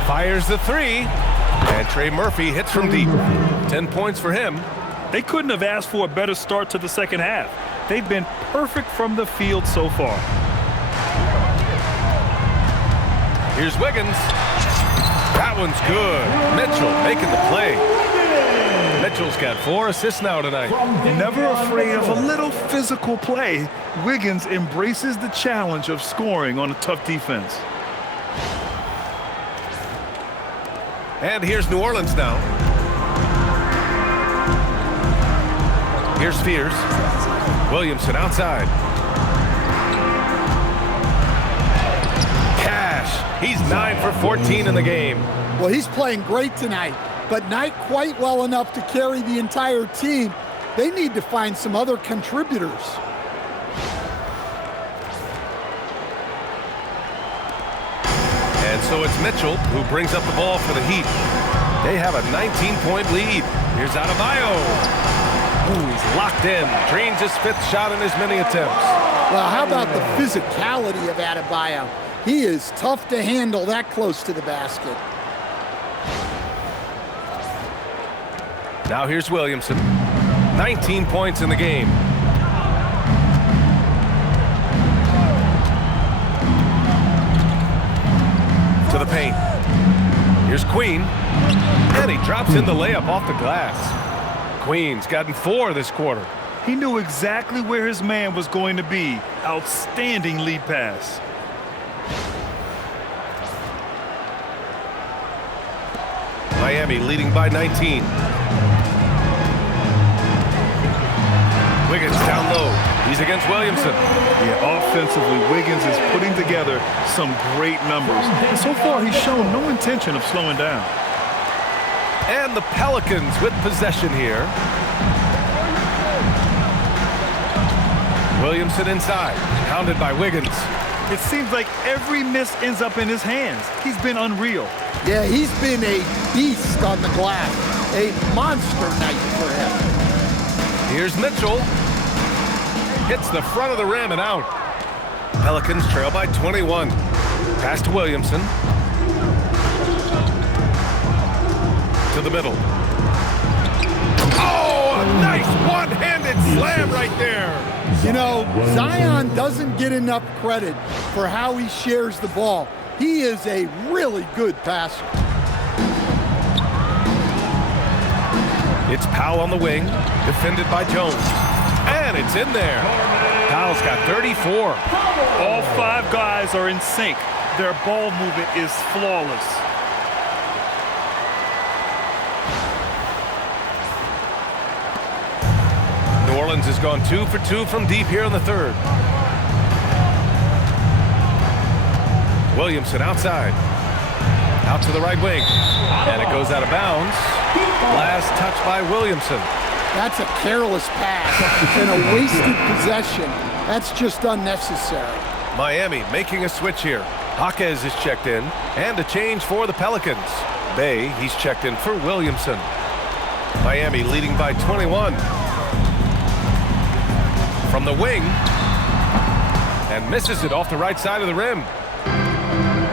Fires the 3. And Trey Murphy hits from deep. 10 points for him. They couldn't have asked for a better start to the second half. They've been perfect from the field so far. Here's Wiggins. That one's good. Mitchell making the play. Mitchell's got 4 assists now tonight. Never afraid of a little physical play, Wiggins embraces the challenge of scoring on a tough defense. And here's New Orleans now. Here's Fears. Williamson outside. Cash. He's 9 for 14 in the game. Well, he's playing great tonight, but not quite well enough to carry the entire team. They need to find some other contributors. And so it's Mitchell who brings up the ball for the Heat. They have a 19-point lead. Here's Adebayo. Ooh, he's locked in. Drains his 5th shot in as many attempts. Well, how about the physicality of Adebayo? He is tough to handle that close to the basket. Now here's Williamson. 19 points in the game. To the paint. Here's Queen. And he drops in the layup off the glass. Queen's gotten 4 this quarter. He knew exactly where his man was going to be. Outstanding lead pass. Miami leading by 19. Wiggins down low. He's against Williamson. Yeah, offensively, Wiggins is putting together some great numbers. And so far, he's shown no intention of slowing down. And the Pelicans with possession here. Williamson inside, pounded by Wiggins. It seems like every miss ends up in his hands. He's been unreal. Yeah, he's been a beast on the glass. A monster night for him. Here's Mitchell. Hits the front of the rim and out. Pelicans trail by 21. Pass to Williamson. To the middle. Oh, a nice one-handed slam right there. You know, Zion doesn't get enough credit for how he shares the ball. He is a really good passer. It's Powell on the wing, defended by Jones. And it's in there. Powell's got 34. All 5 guys are in sync. Their ball movement is flawless. New Orleans has gone 2 for 2 from deep here in the third. Williamson outside. Out to the right wing. And it goes out of bounds. Last touch by Williamson. That's a careless pass and a wasted possession. That's just unnecessary. Miami making a switch here. Jaquez is checked in. And a change for the Pelicans. Bay, he's checked in for Williamson. Miami leading by 21. From the wing. And misses it off the right side of the rim.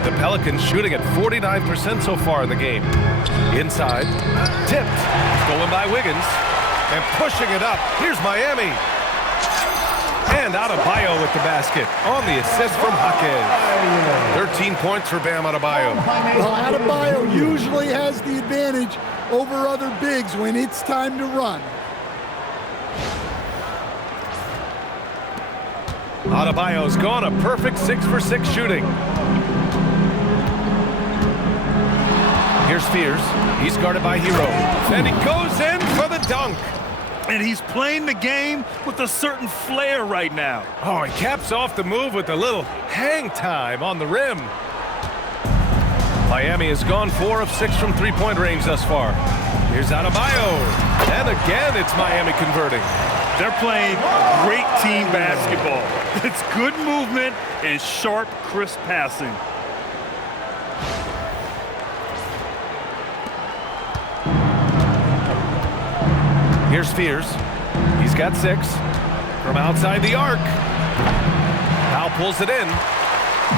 The Pelicans shooting at 49% so far in the game. Inside. Tipped. Stolen by Wiggins. And pushing it up. Here's Miami. And Adebayo with the basket on the assist from Jaquez. 13 points for Bam Adebayo. Well, Adebayo usually has the advantage over other bigs when it's time to run. Adebayo's gone a perfect 6 for 6 shooting. Here's Fears. He's guarded by Hero. And he goes in for the dunk. And he's playing the game with a certain flair right now. Oh, he caps off the move with a little hang time on the rim. Miami has gone 4 of 6 from three-point range thus far. Here's Adebayo. And again, it's Miami converting. They're playing great team basketball. It's good movement and sharp, crisp passing. Here's Fears. He's got 6 from outside the arc. Powell pulls it in.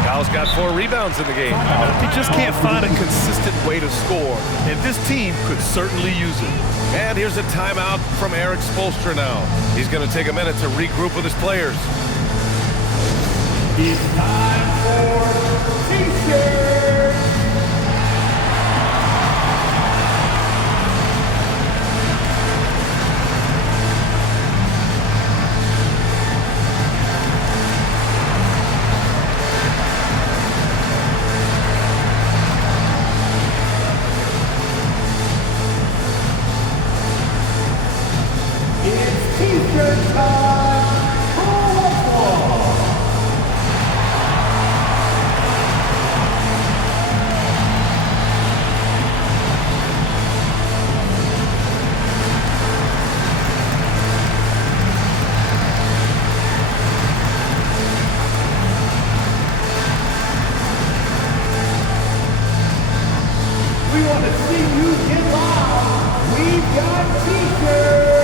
Powell's got 4 rebounds in the game. He just can't find a consistent way to score, and this team could certainly use it. And here's a timeout from Eric Spoelstra now. He's going to take a minute to regroup with his players. It's time for T-shirts. It's T-shirt time. We want to see you get loud. We've got T-shirts.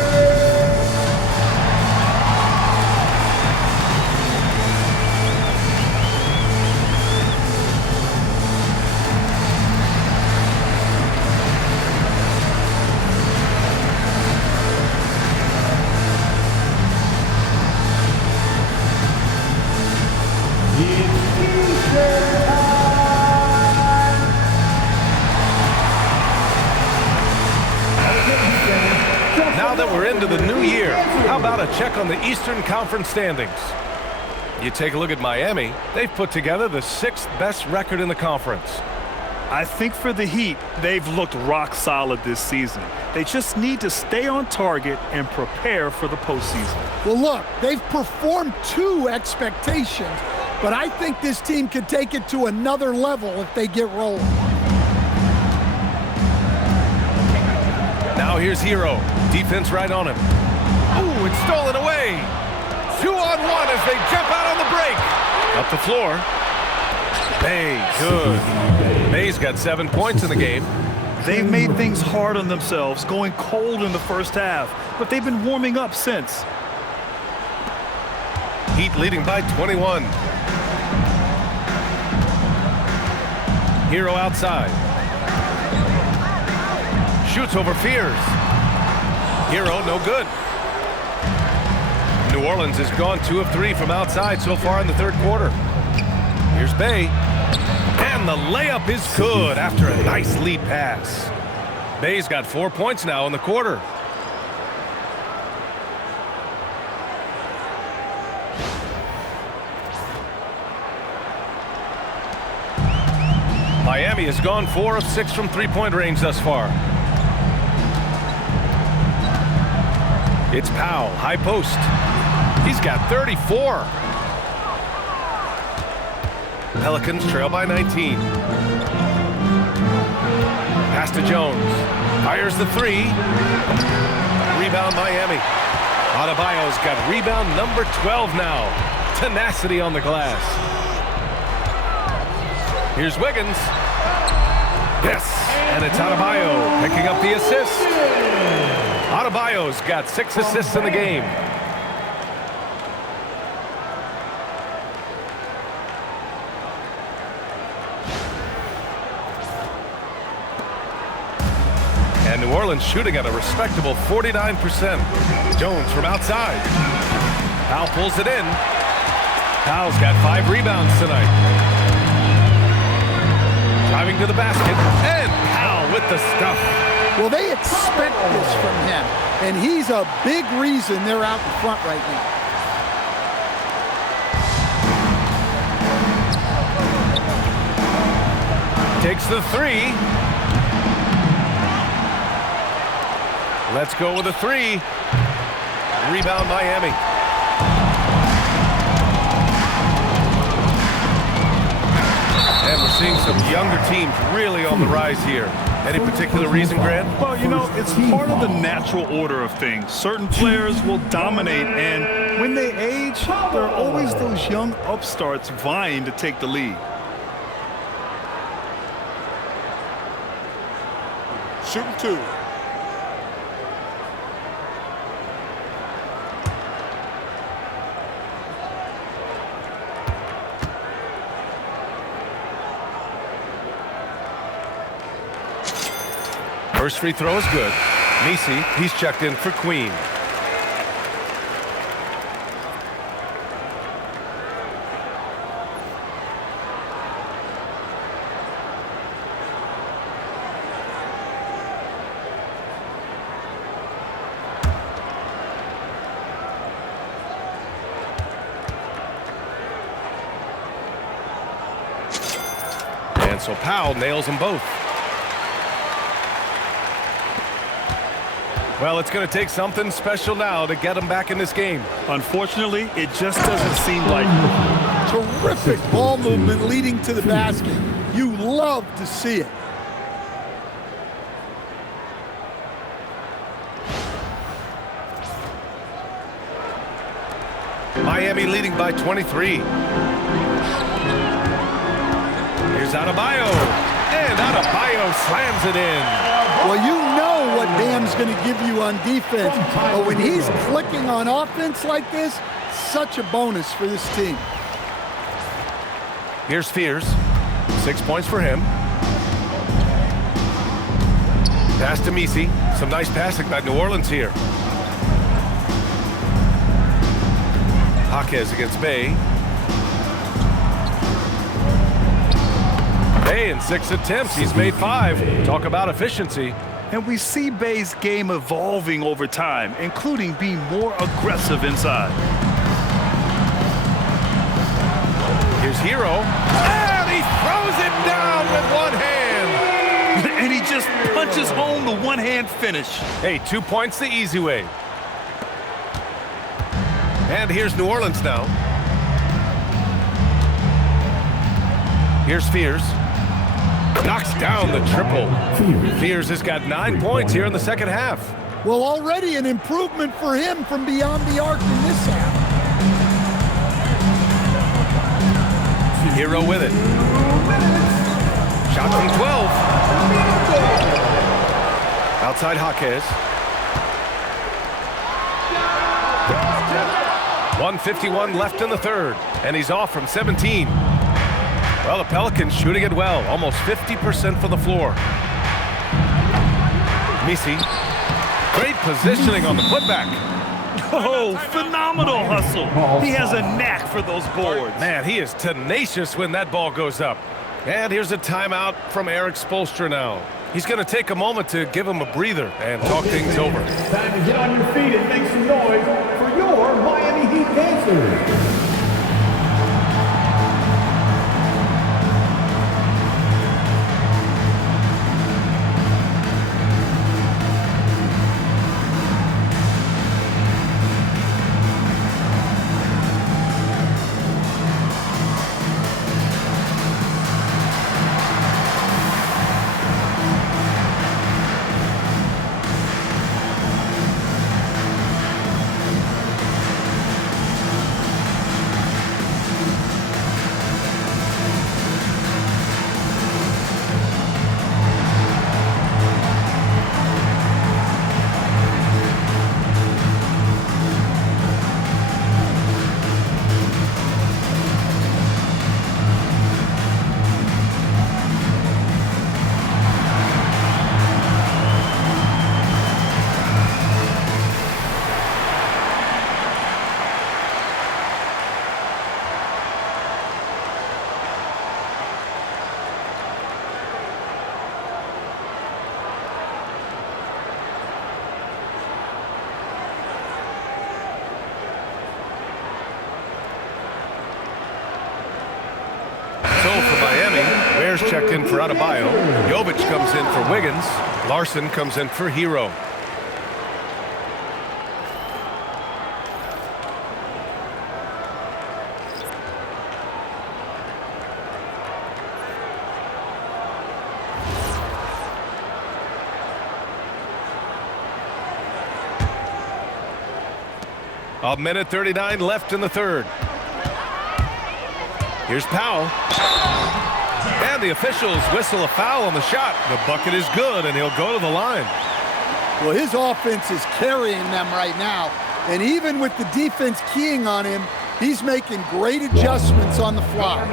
Now that we're into the new year, how about a check on the Eastern Conference standings? You take a look at Miami. They've put together the 6th best record in the conference. I think for the Heat, they've looked rock solid this season. They just need to stay on target and prepare for the postseason. Well, look, they've performed to expectations, but I think this team could take it to another level if they get rolling. Now here's Hero. Defense right on him. Ooh, it's stolen away. 2-on-1 as they jump out on the break. Up the floor. Bay, good. Bay's got 7 points in the game. They've made things hard on themselves, going cold in the first half, but they've been warming up since. Heat leading by 21. Hero outside. Shoots over Fears. Hero, no good. New Orleans has gone 2 of 3 from outside so far in the third quarter. Here's Bay. And the layup is good after a nice lead pass. Bay's got 4 points now in the quarter. Miami has gone 4 of 6 from three-point range thus far. It's Powell, high post. He's got 34. Pelicans trail by 19. Pass to Jones. Fires the three. Rebound Miami. Adebayo's got rebound number 12 now. Tenacity on the glass. Here's Wiggins. Yes, and it's Adebayo picking up the assist. Adebayo's got 6 assists in the game. And New Orleans shooting at a respectable 49%. Jones from outside. Powell pulls it in. Powell's got 5 rebounds tonight. Driving to the basket, and Powell with the stuff. Well, they expect this from him, and he's a big reason they're out in front right now. Takes the three. Let's go with a three. Rebound Miami. And we're seeing some younger teams really on the rise here. Any particular reason, Grant? Well, you know, it's part of the natural order of things. Certain players will dominate, and when they age, there are always those young upstarts vying to take the lead. Shooting 2. First free throw is good. Messi, he's checked in for Queen. And so Powell nails them both. Well, it's going to take something special now to get him back in this game. Unfortunately, it just doesn't seem like it. Terrific ball movement leading to the basket. You love to see it. Miami leading by 23. Here's Adebayo. And Adebayo slams it in. Well, you know what Bam's going to give you on defense, but when he's clicking on offense like this, such a bonus for this team. Here's Fears. 6 points for him. Pass to Messi. Some nice passing by New Orleans here. Jaquez against Bay. Bay in 6 attempts. He's made 5. Talk about efficiency. And we see Bay's game evolving over time, including being more aggressive inside. Here's Hero. And he throws it down with one hand. And he just punches home the one-hand finish. Hey, 2 points the easy way. And here's New Orleans now. Here's Fears. Knocks down the triple. Fears has got 9 points here in the second half. Well, already an improvement for him from beyond the arc in this half. Hero with it. Shot from 12. Outside Jaquez. 1:51 left in the third, and he's off from 17. Well, the Pelicans shooting it well, almost 50% from the floor. Messi, great positioning on the putback. Oh, phenomenal hustle. He has a knack for those boards. Man, he is tenacious when that ball goes up. And here's a timeout from Eric Spoelstra now. He's going to take a moment to give him a breather and talk things over. Time to get on your feet and make some noise for your Miami Heat dancers. Ayers checked in for Adebayo. Jovic comes in for Wiggins. Larson comes in for Hero. A minute 39 left in the third. Here's Powell. And the officials whistle a foul on the shot. The bucket is good, and he'll go to the line. Well, his offense is carrying them right now. And even with the defense keying on him, he's making great adjustments on the fly.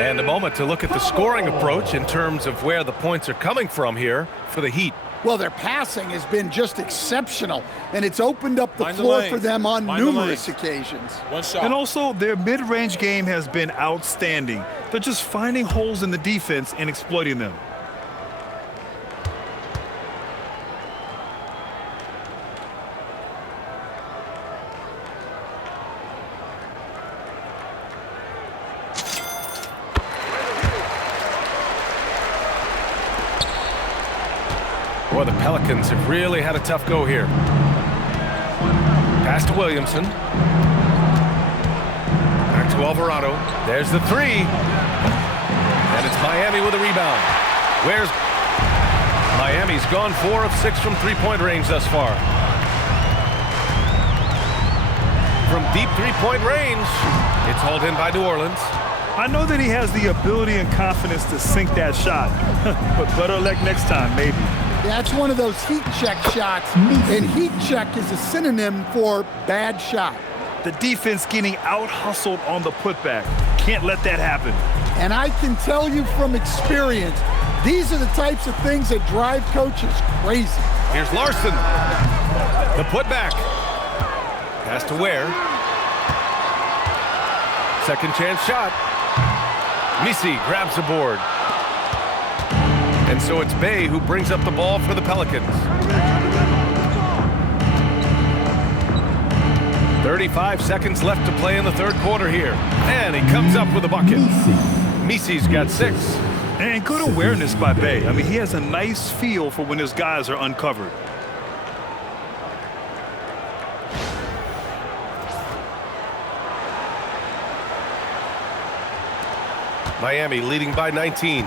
And a moment to look at the scoring approach in terms of where the points are coming from here for the Heat. Well, their passing has been just exceptional, and it's opened up the floor for them on numerous occasions. One shot. And also, their mid-range game has been outstanding. They're just finding holes in the defense and exploiting them. Boy, the Pelicans have really had a tough go here. Pass to Williamson. Back to Alvarado. There's the three. And it's Miami with a rebound. Where's Miami's gone 4 of 6 from three-point range thus far. From deep three-point range, it's hauled in by New Orleans. I know that he has the ability and confidence to sink that shot, but better luck next time, maybe. Yeah, it's one of those heat check shots, and heat check is a synonym for bad shot. The defense getting out-hustled on the putback. Can't let that happen. And I can tell you from experience, these are the types of things that drive coaches crazy. Here's Larson. The putback. Pass to Ware. Second chance shot. Misi grabs the board. And so it's Bay who brings up the ball for the Pelicans. 35 seconds left to play in the third quarter here. And he comes up with a bucket. Misi's got 6. And good awareness by Bay. I mean, he has a nice feel for when his guys are uncovered. Miami leading by 19.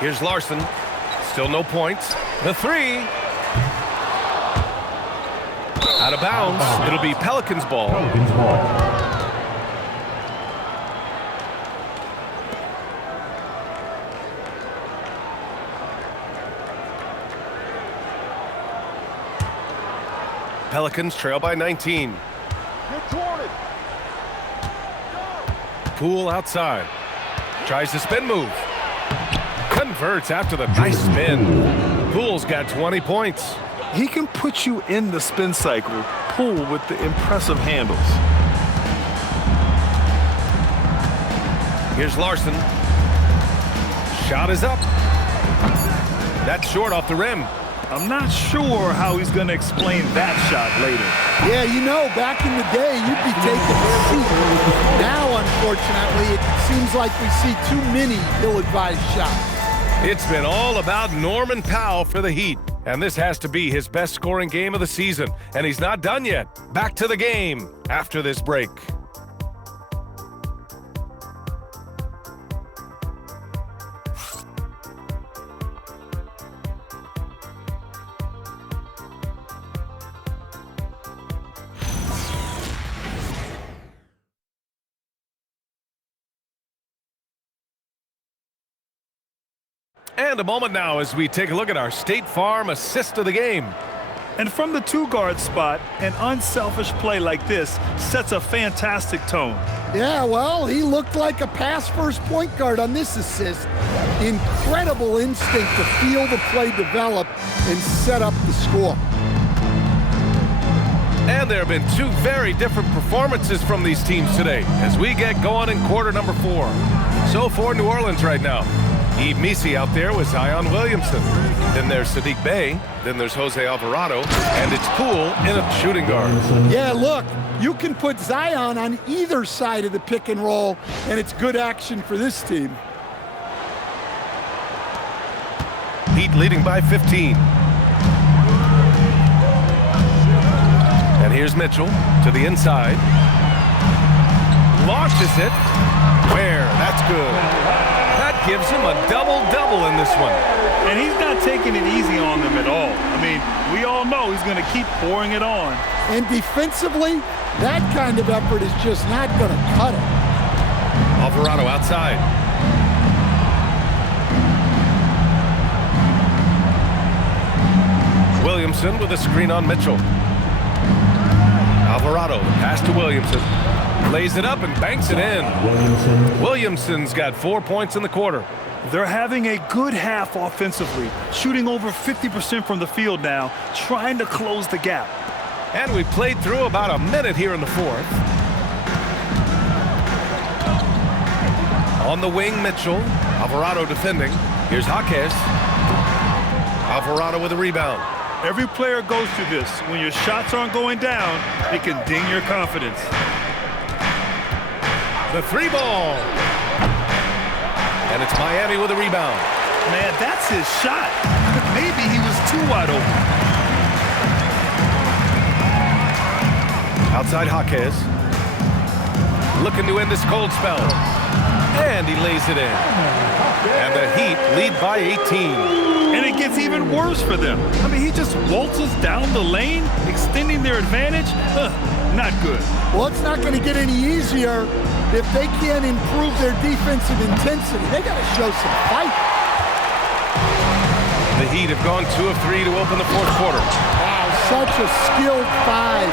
Here's Larson. Still no points. The three. Out of bounds. It'll be Pelicans ball. Pelicans trail by 19. Poole outside. Tries the spin move. Converts after the nice spin. Poole's got 20 points. He can put you in the spin cycle. Poole with the impressive handles. Here's Larson. Shot is up. That's short off the rim. I'm not sure how he's going to explain that shot later. Yeah, you know, back in the day, you'd be taking a seat. Now, unfortunately, it seems like we see too many ill-advised shots. It's been all about Norman Powell for the Heat. And this has to be his best scoring game of the season. And he's not done yet. Back to the game after this break. And a moment now as we take a look at our State Farm assist of the game. And from the two-guard spot, an unselfish play like this sets a fantastic tone. Yeah, well, he looked like a pass-first point guard on this assist. Incredible instinct to feel the play develop and set up the score. And there have been 2 very different performances from these teams today as we get going in quarter number 4. So for New Orleans right now, Yves Missi out there with Zion Williamson. Then there's Sadiq Bey. Then there's Jose Alvarado. And it's Poole in a shooting guard. Yeah, look, you can put Zion on either side of the pick and roll, and it's good action for this team. Heat leading by 15. And here's Mitchell to the inside. Launches it. Where? That's good. That gives him a double-double in this one. And he's not taking it easy on them at all. I mean, we all know he's going to keep pouring it on. And defensively, that kind of effort is just not going to cut it. Alvarado outside. Williamson with a screen on Mitchell. Alvarado, pass to Williamson. Lays it up and banks it in. Williamson's got 4 points in the quarter. They're having a good half offensively, shooting over 50% from the field now, trying to close the gap. And we played through about a minute here in the fourth. On the wing, Mitchell. Alvarado defending. Here's Jaquez. Alvarado with a rebound. Every player goes through this. When your shots aren't going down, it can ding your confidence. The three ball. And it's Miami with a rebound. Man, that's his shot. Maybe he was too wide open. Outside Jaquez. Looking to end this cold spell. And he lays it in. And the Heat lead by 18. And it gets even worse for them. I mean, he just waltzes down the lane, extending their advantage. Not good. Well, it's not going to get any easier if they can't improve their defensive intensity. They got to show some fight. The Heat have gone 2 of 3 to open the fourth quarter. Wow, such a skilled five.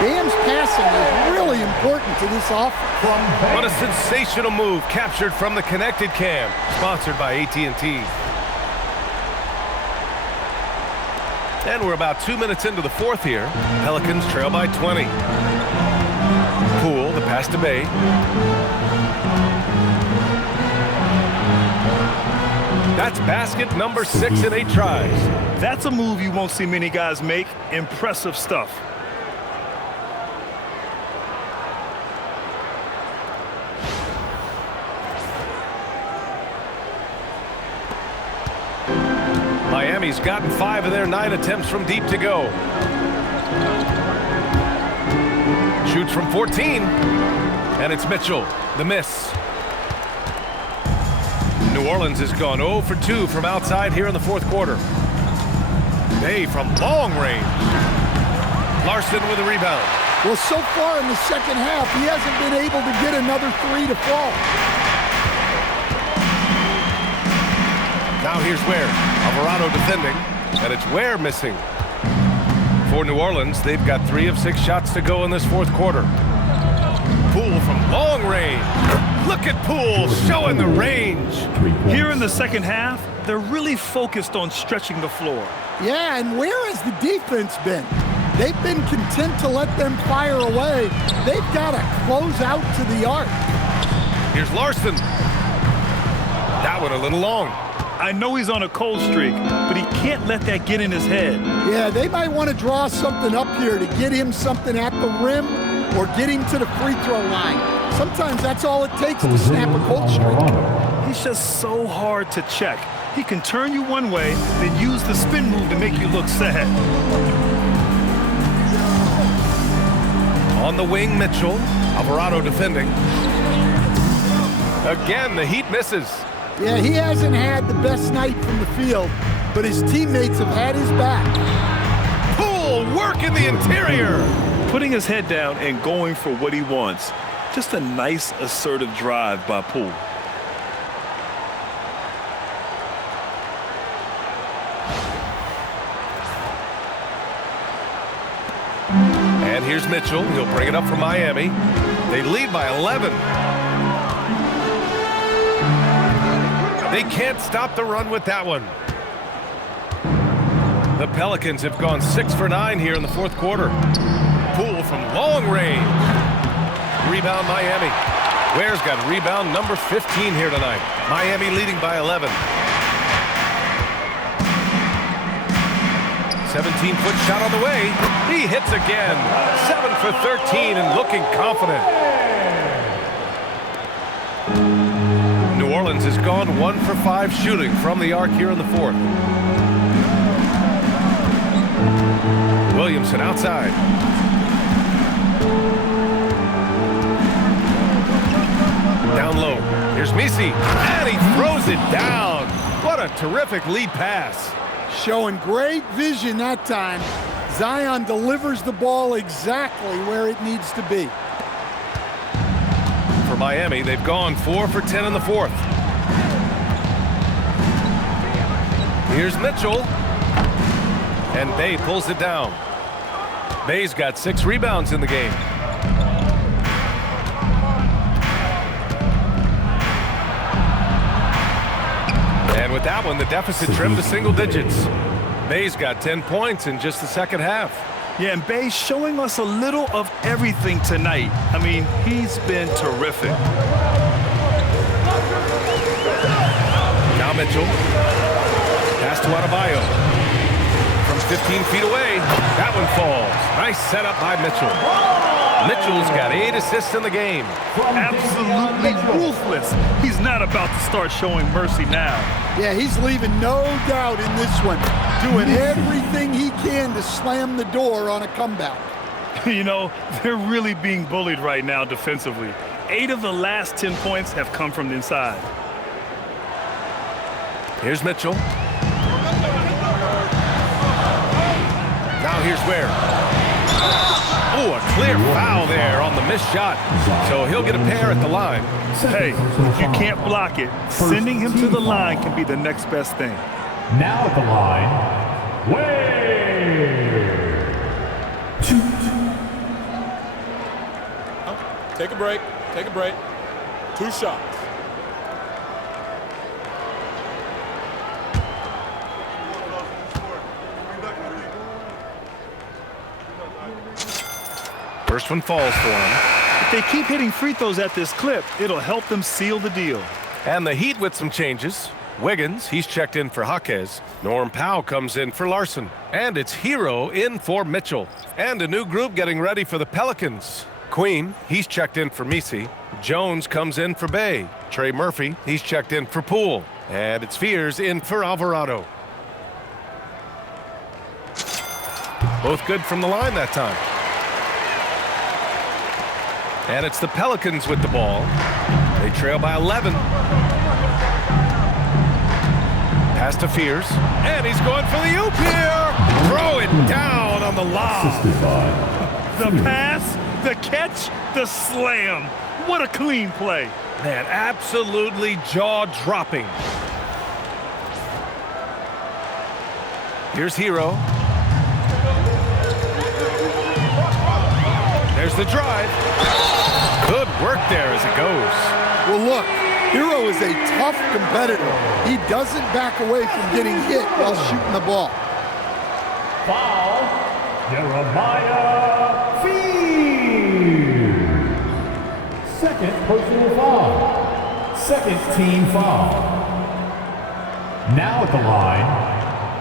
Bam's passing is really important to this offense. What a sensational move captured from the connected cam, sponsored by AT&T. And we're about 2 minutes into the fourth here. Pelicans trail by 20. Poole, the pass to Bey. That's basket number 6 in 8 tries. That's a move you won't see many guys make. Impressive stuff. Miami's gotten 5 of their 9 attempts from deep to go. Shoots from 14. And it's Mitchell, the miss. New Orleans has gone 0 for 2 from outside here in the fourth quarter. Bey from long range. Larson with a rebound. Well, so far in the second half, he hasn't been able to get another 3 to fall. Now here's Ware. Alvarado defending, and it's Ware missing. For New Orleans, they've got 3 of 6 shots to go in this fourth quarter. Poole from long range. Look at Poole showing the range. Here in the second half, they're really focused on stretching the floor. Yeah, and where has the defense been? They've been content to let them fire away. They've got to close out to the arc. Here's Larson. That one a little long. I know he's on a cold streak, but he can't let that get in his head. Yeah, they might want to draw something up here to get him something at the rim or get him to the free throw line. Sometimes that's all it takes to snap a cold streak. He's just so hard to check. He can turn you one way, then use the spin move to make you look sad. On the wing, Mitchell. Alvarado defending. Again, the Heat misses. Yeah, he hasn't had the best night from the field, but his teammates have had his back. Poole work in the interior. Putting his head down and going for what he wants. Just a nice, assertive drive by Poole. And here's Mitchell. He'll bring it up for Miami. They lead by 11. They can't stop the run with that one. The Pelicans have gone 6 for 9 here in the fourth quarter. Poole from long range. Rebound Miami. Ware's got rebound number 15 here tonight. Miami leading by 11. 17-foot shot on the way. He hits again. 7 for 13 and looking confident. New Orleans has gone 1 for 5 shooting from the arc here in the fourth. Williamson outside. Down low. Here's Misi. And he throws it down. What a terrific lead pass. Showing great vision that time. Zion delivers the ball exactly where it needs to be. For Miami, they've gone 4 for 10 in the fourth. Here's Mitchell. And Bay pulls it down. Bay's got 6 rebounds in the game. And with that one, the deficit trimmed to single digits. Bay's got 10 points in just the second half. Yeah, and Bay's showing us a little of everything tonight. I mean, he's been terrific. Now Mitchell. Pass to Adebayo. From 15 feet away, that one falls. Nice setup by Mitchell. Mitchell's got 8 assists in the game. Absolutely ruthless. He's not about to start showing mercy now. Yeah, he's leaving no doubt in this one. Doing everything he can to slam the door on a comeback. You know, they're really being bullied right now defensively. 8 of the last 10 points have come from the inside. Here's Mitchell. Now here's Ware. Oh, a clear foul there on the missed shot. So he'll get a pair at the line. Hey, if you can't block it, sending him to the line can be the next best thing. Now at the line, Ware. Take a break. Take a break. 2 shots. First one falls for him. If they keep hitting free throws at this clip, it'll help them seal the deal. And the Heat with some changes. Wiggins, he's checked in for Jaquez. Norm Powell comes in for Larson. And it's Hero in for Mitchell. And a new group getting ready for the Pelicans. Queen, he's checked in for Misi. Jones comes in for Bay. Trey Murphy, he's checked in for Poole. And it's Fears in for Alvarado. Both good from the line that time. And it's the Pelicans with the ball. They trail by 11. Pass to Fears. And he's going for the oop here. Throw it down on the lob. The pass, the catch, the slam. What a clean play. Man, absolutely jaw-dropping. Here's Hero. There's the drive. Good work there as it goes. Well, look, Hero is a tough competitor. He doesn't back away from getting hit while shooting the ball. Foul, Jeremiah Fears. Second personal foul. Second team foul. Now at the line,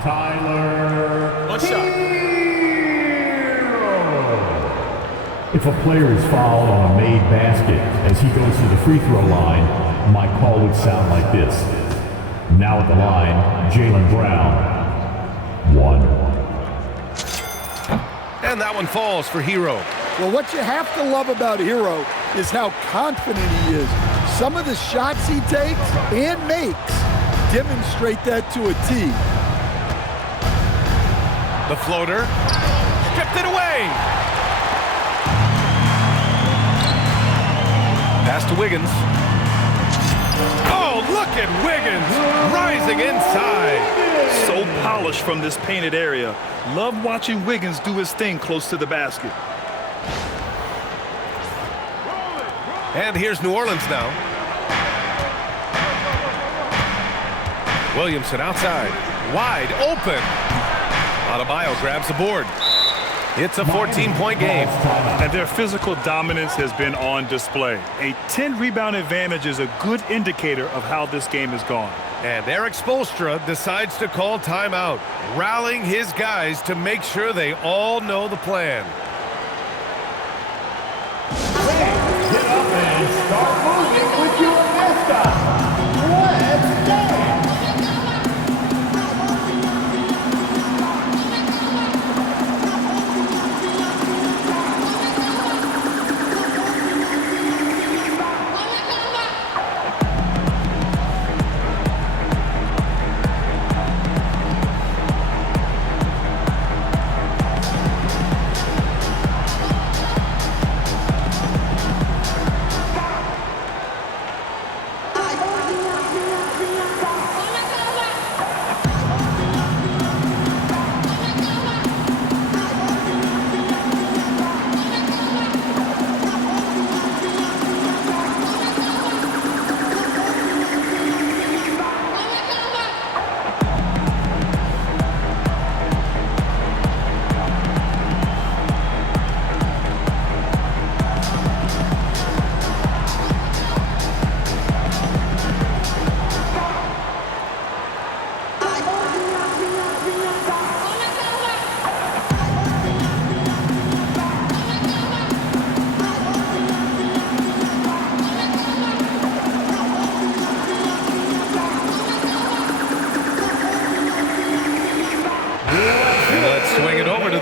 Tyler. 1 shot. If a player is fouled on a made basket as he goes to the free throw line, my call would sound like this. Now at the line, Jaylen Brown. 1. And that one falls for Hero. Well, what you have to love about Hero is how confident he is. Some of the shots he takes and makes demonstrate that to a T. The floater. Stripped it away. Pass to Wiggins. Oh, look at Wiggins rising inside. So polished from this painted area. Love watching Wiggins do his thing close to the basket. And here's New Orleans now. Williamson outside. Wide open. Adebayo grabs the board. It's a 14-point game. And their physical dominance has been on display. A 10-rebound advantage is a good indicator of how this game has gone. And Eric Spoelstra decides to call timeout, rallying his guys to make sure they all know the plan. Get up and start moving with your mascot. Let's dance.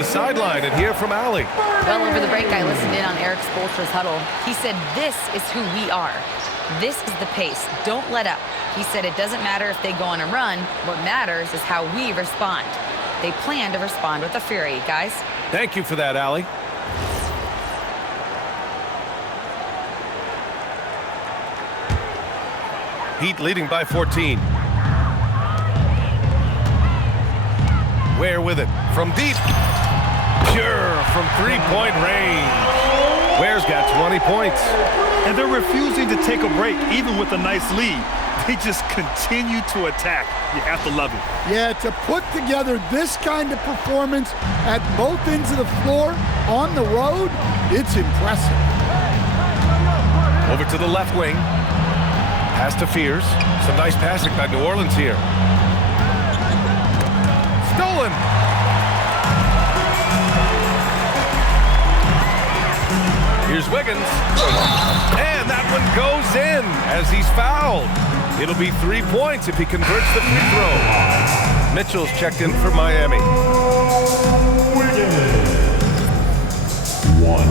Sideline and hear from Allie. Well, over the break, I listened in on Eric Spoelstra's huddle. He said, this is who we are. This is the pace. Don't let up. He said it doesn't matter if they go on a run. What matters is how we respond. They plan to respond with a fury, guys. Thank you for that, Allie. Heat leading by 14. Ware with it from deep. Pure from three-point range. Ware's got 20 points. And they're refusing to take a break, even with a nice lead. They just continue to attack. You have to love it. Yeah, to put together this kind of performance at both ends of the floor on the road, it's impressive. Over to the left wing. Pass to Fears. Some nice passing by New Orleans here. Stolen. Here's Wiggins. And that one goes in as he's fouled. It'll be 3 points if he converts the free throw. Mitchell's checked in for Miami. Wiggins. 1.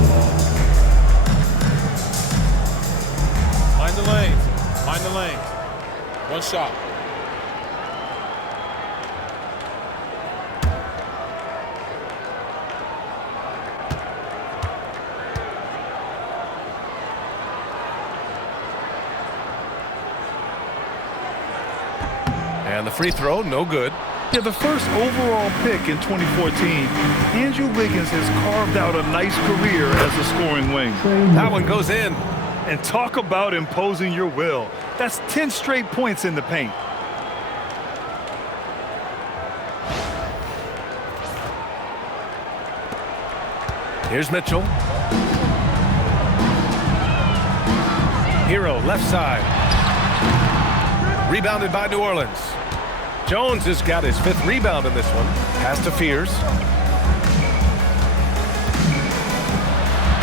Mind the lanes. Mind the lanes. One shot. And the free throw, no good. Yeah, the first overall pick in 2014, Andrew Wiggins has carved out a nice career as a scoring wing. That one goes in. And talk about imposing your will. That's 10 straight points in the paint. Here's Mitchell. Hero, left side. Rebounded by New Orleans. Jones has got his 5th rebound in this one. Pass to Fears.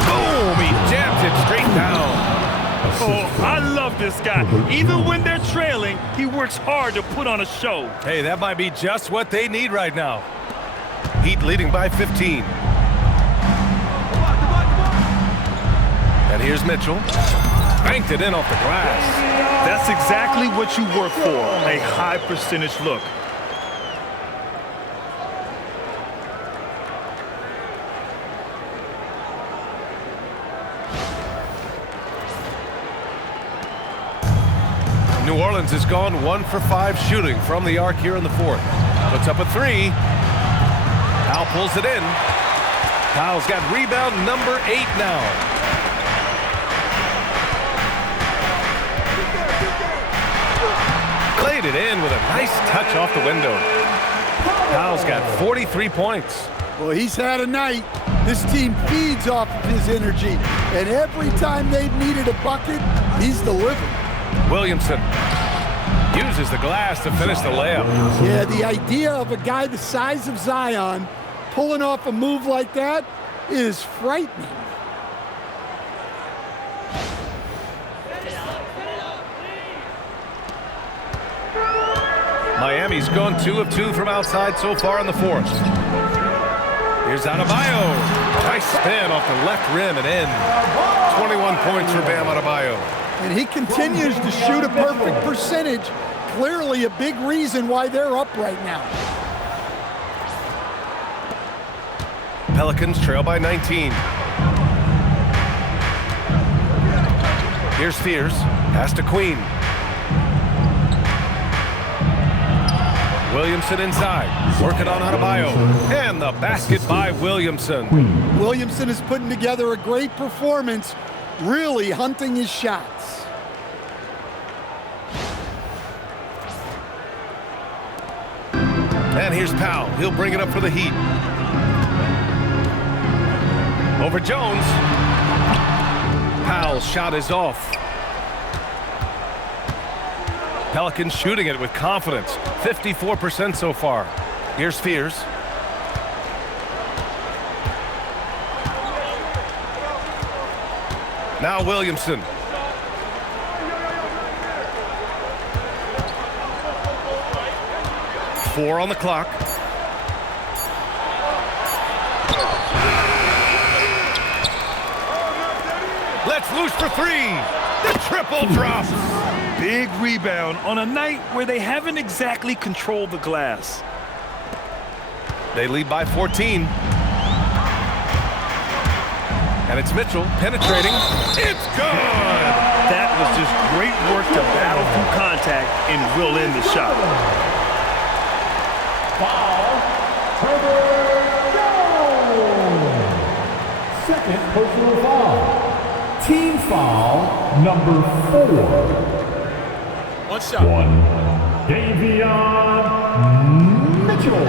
Boom! He jammed it straight down. Oh, I love this guy. Even when they're trailing, he works hard to put on a show. Hey, that might be just what they need right now. Heat leading by 15. And here's Mitchell. Banked it in off the glass. That's exactly what you work for, a high percentage look. New Orleans has gone 1 for 5 shooting from the arc here in the 4th. Puts up a 3. Powell pulls it in. Powell's got rebound number 8 now. Played it in with a nice touch off the window. Powell's got 43 points. Well, he's had a night. This team feeds off of his energy, and every time they've needed a bucket, he's delivered. Williamson uses the glass to finish the layup. Yeah, the idea of a guy the size of Zion pulling off a move like that is frightening. Miami's gone 2 of 2 from outside so far in the fourth. Here's Adebayo. Nice spin off the left rim and in. 21 points for Bam Adebayo. And he continues to shoot a perfect percentage. Clearly a big reason why they're up right now. Pelicans trail by 19. Here's Fears. Pass to Queen. Williamson inside. Working on Adebayo. And the basket by Williamson. Williamson is putting together a great performance, really hunting his shots. And here's Powell. He'll bring it up for the Heat. Over Jones. Powell's shot is off. Pelicans shooting it with confidence. 54% so far. Here's Fears. Now Williamson. Four on the clock. Let's loose for three. The triple drop. Big rebound on a night where they haven't exactly controlled the glass. They lead by 14. And it's Mitchell penetrating. It's good! That was just great work to battle through contact and will in the shot. Foul, Herbert. Second personal foul. Team foul number 4. One shot. Davion Mitchell.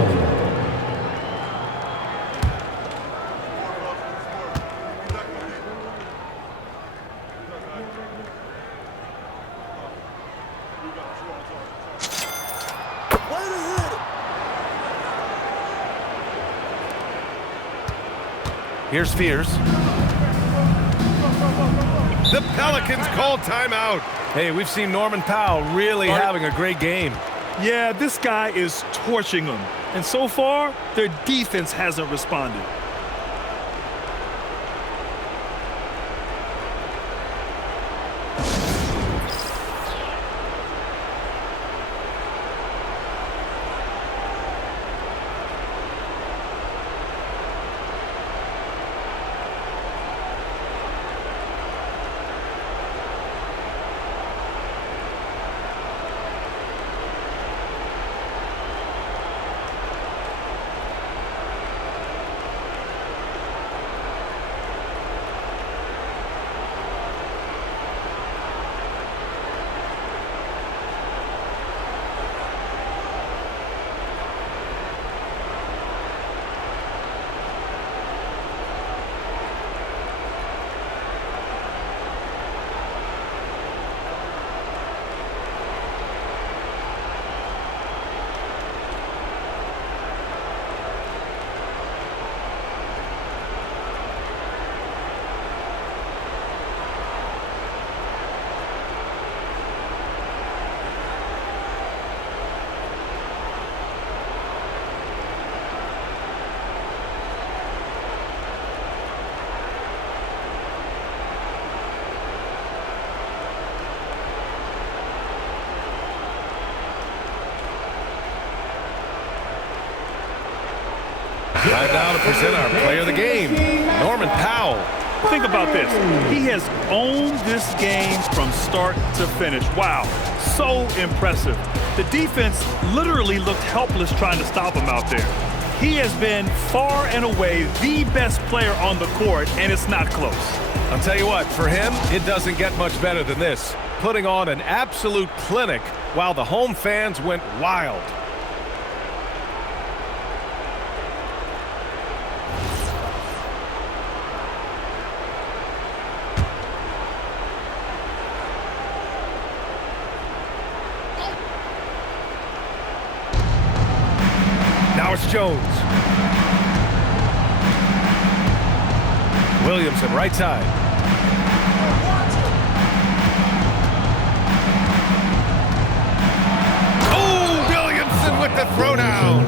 Here's Fears. The Pelicans call timeout. Hey, we've seen Norman Powell really having a great game. Yeah, this guy is torching them. And so far, their defense hasn't responded. Time now to present our player of the game, Norman Powell. Think about this. He has owned this game from start to finish. Wow, so impressive. The defense literally looked helpless trying to stop him out there. He has been far and away the best player on the court, and it's not close. I'll tell you what, for him, it doesn't get much better than this. Putting on an absolute clinic while the home fans went wild. Jones. Williamson, right side. Oh, Williamson with the throwdown.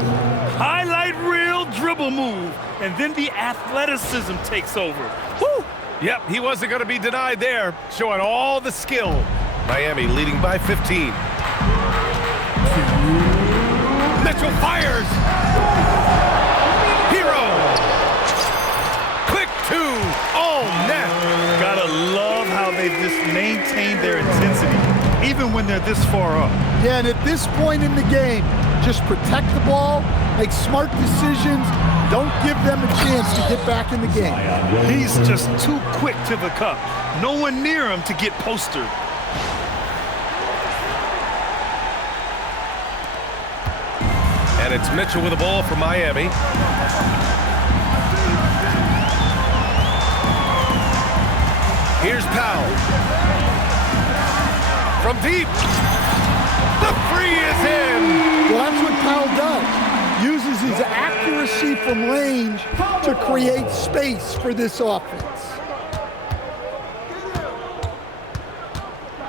Highlight reel dribble move, and then the athleticism takes over. Woo! Yep, he wasn't going to be denied there, showing all the skill. Miami leading by 15. Mitchell fires. Hero. Quick two. All net. Gotta love how they've just maintained their intensity, even when they're this far up. Yeah, and at this point in the game, just protect the ball, make smart decisions, don't give them a chance to get back in the game. He's just too quick to the cup. No one near him to get postered. And it's Mitchell with the ball for Miami. Here's Powell. From deep. The three is in. Well, that's what Powell does. Uses his accuracy from range to create space for this offense.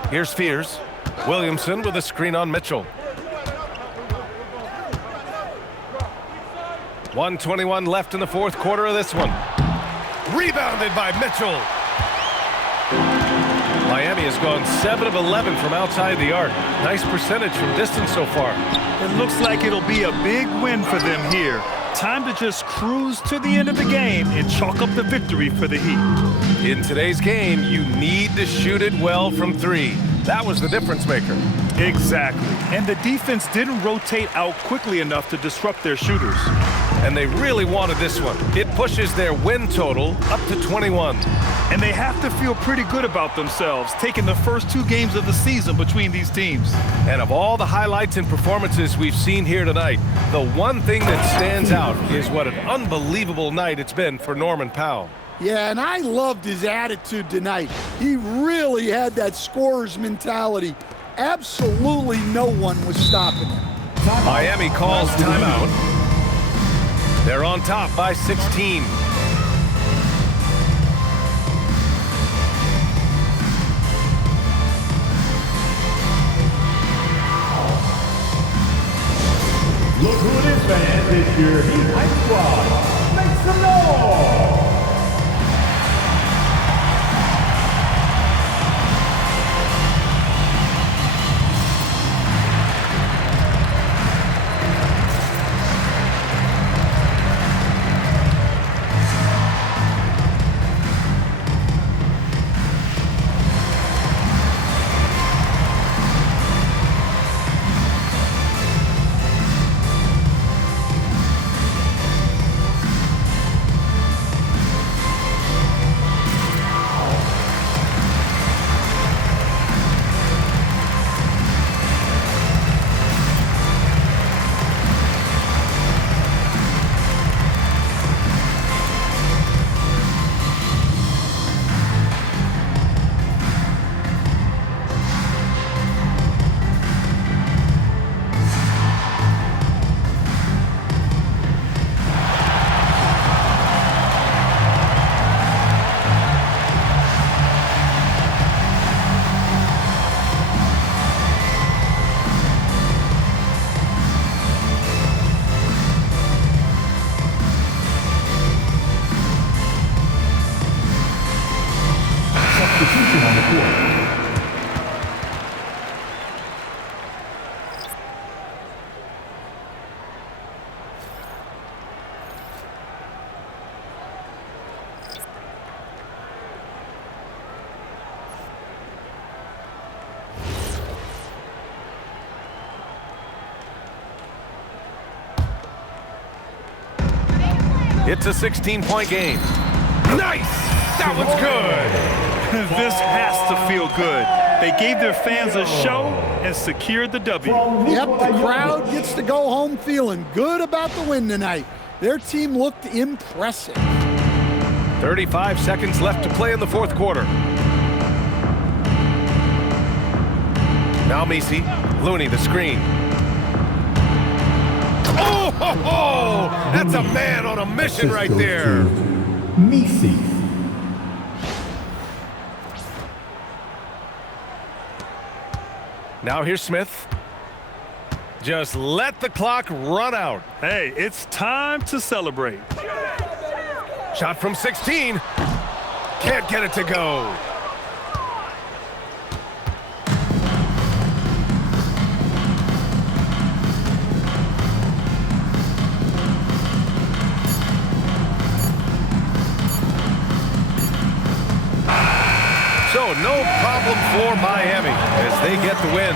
Here's Fears. Williamson with a screen on Mitchell. 1:21 left in the fourth quarter of this one. Rebounded by Mitchell. Miami has gone 7 of 11 from outside the arc. Nice percentage from distance so far. It looks like it'll be a big win for them here. Time to just cruise to the end of the game and chalk up the victory for the Heat. In today's game, you need to shoot it well from three. That was the difference maker. Exactly. And the defense didn't rotate out quickly enough to disrupt their shooters. And they really wanted this one. It pushes their win total up to 21. And they have to feel pretty good about themselves, taking the first 2 games of the season between these teams. And of all the highlights and performances we've seen here tonight, the one thing that stands out is what an unbelievable night it's been for Norman Powell. Yeah, and I loved his attitude tonight. He really had that scorer's mentality. Absolutely no one was stopping him. Miami calls timeout. They're on top by 16. Look who it is, fans. It's your Heat Hype Squad. Make some noise! It's a 16-point game. Nice! That one's good. This has to feel good. They gave their fans a show and secured the W. Yep, the crowd gets to go home feeling good about the win tonight. Their team looked impressive. 35 seconds left to play in the fourth quarter. Now Messi, Looney the screen. Oh, ho, ho! That's a man on a mission right there. Misi. Now here's Smith. Just let the clock run out. Hey, it's time to celebrate. Shot from 16. Can't get it to go. So no problem for Miami as they get the win,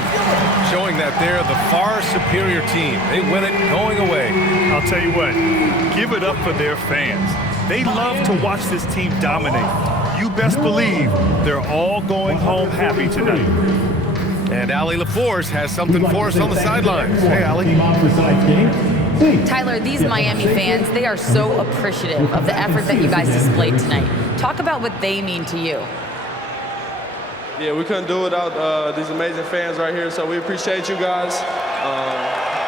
showing that they're the far superior team. They win it going away. I'll tell you what, give it up for their fans. They love to watch this team dominate. You best believe they're all going home happy tonight. And Allie LaForce has something for us on the sidelines. Hey, Allie. Tyler, these Miami fans, they are so appreciative of the effort that you guys displayed tonight. Talk about what they mean to you. Yeah, we couldn't do it without these amazing fans right here, so we appreciate you guys.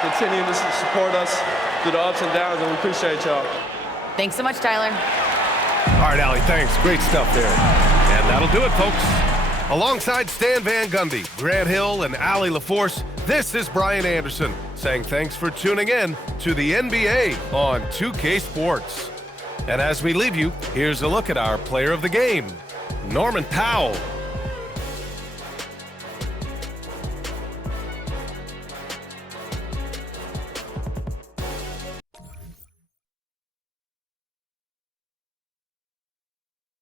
Continuing to support us through the ups and downs, and we appreciate y'all. Thanks so much, Tyler. All right, Allie, thanks. Great stuff there. And that'll do it, folks. Alongside Stan Van Gundy, Grant Hill, and Allie LaForce, this is Brian Anderson saying thanks for tuning in to the NBA on 2K Sports. And as we leave you, here's a look at our player of the game, Norman Powell.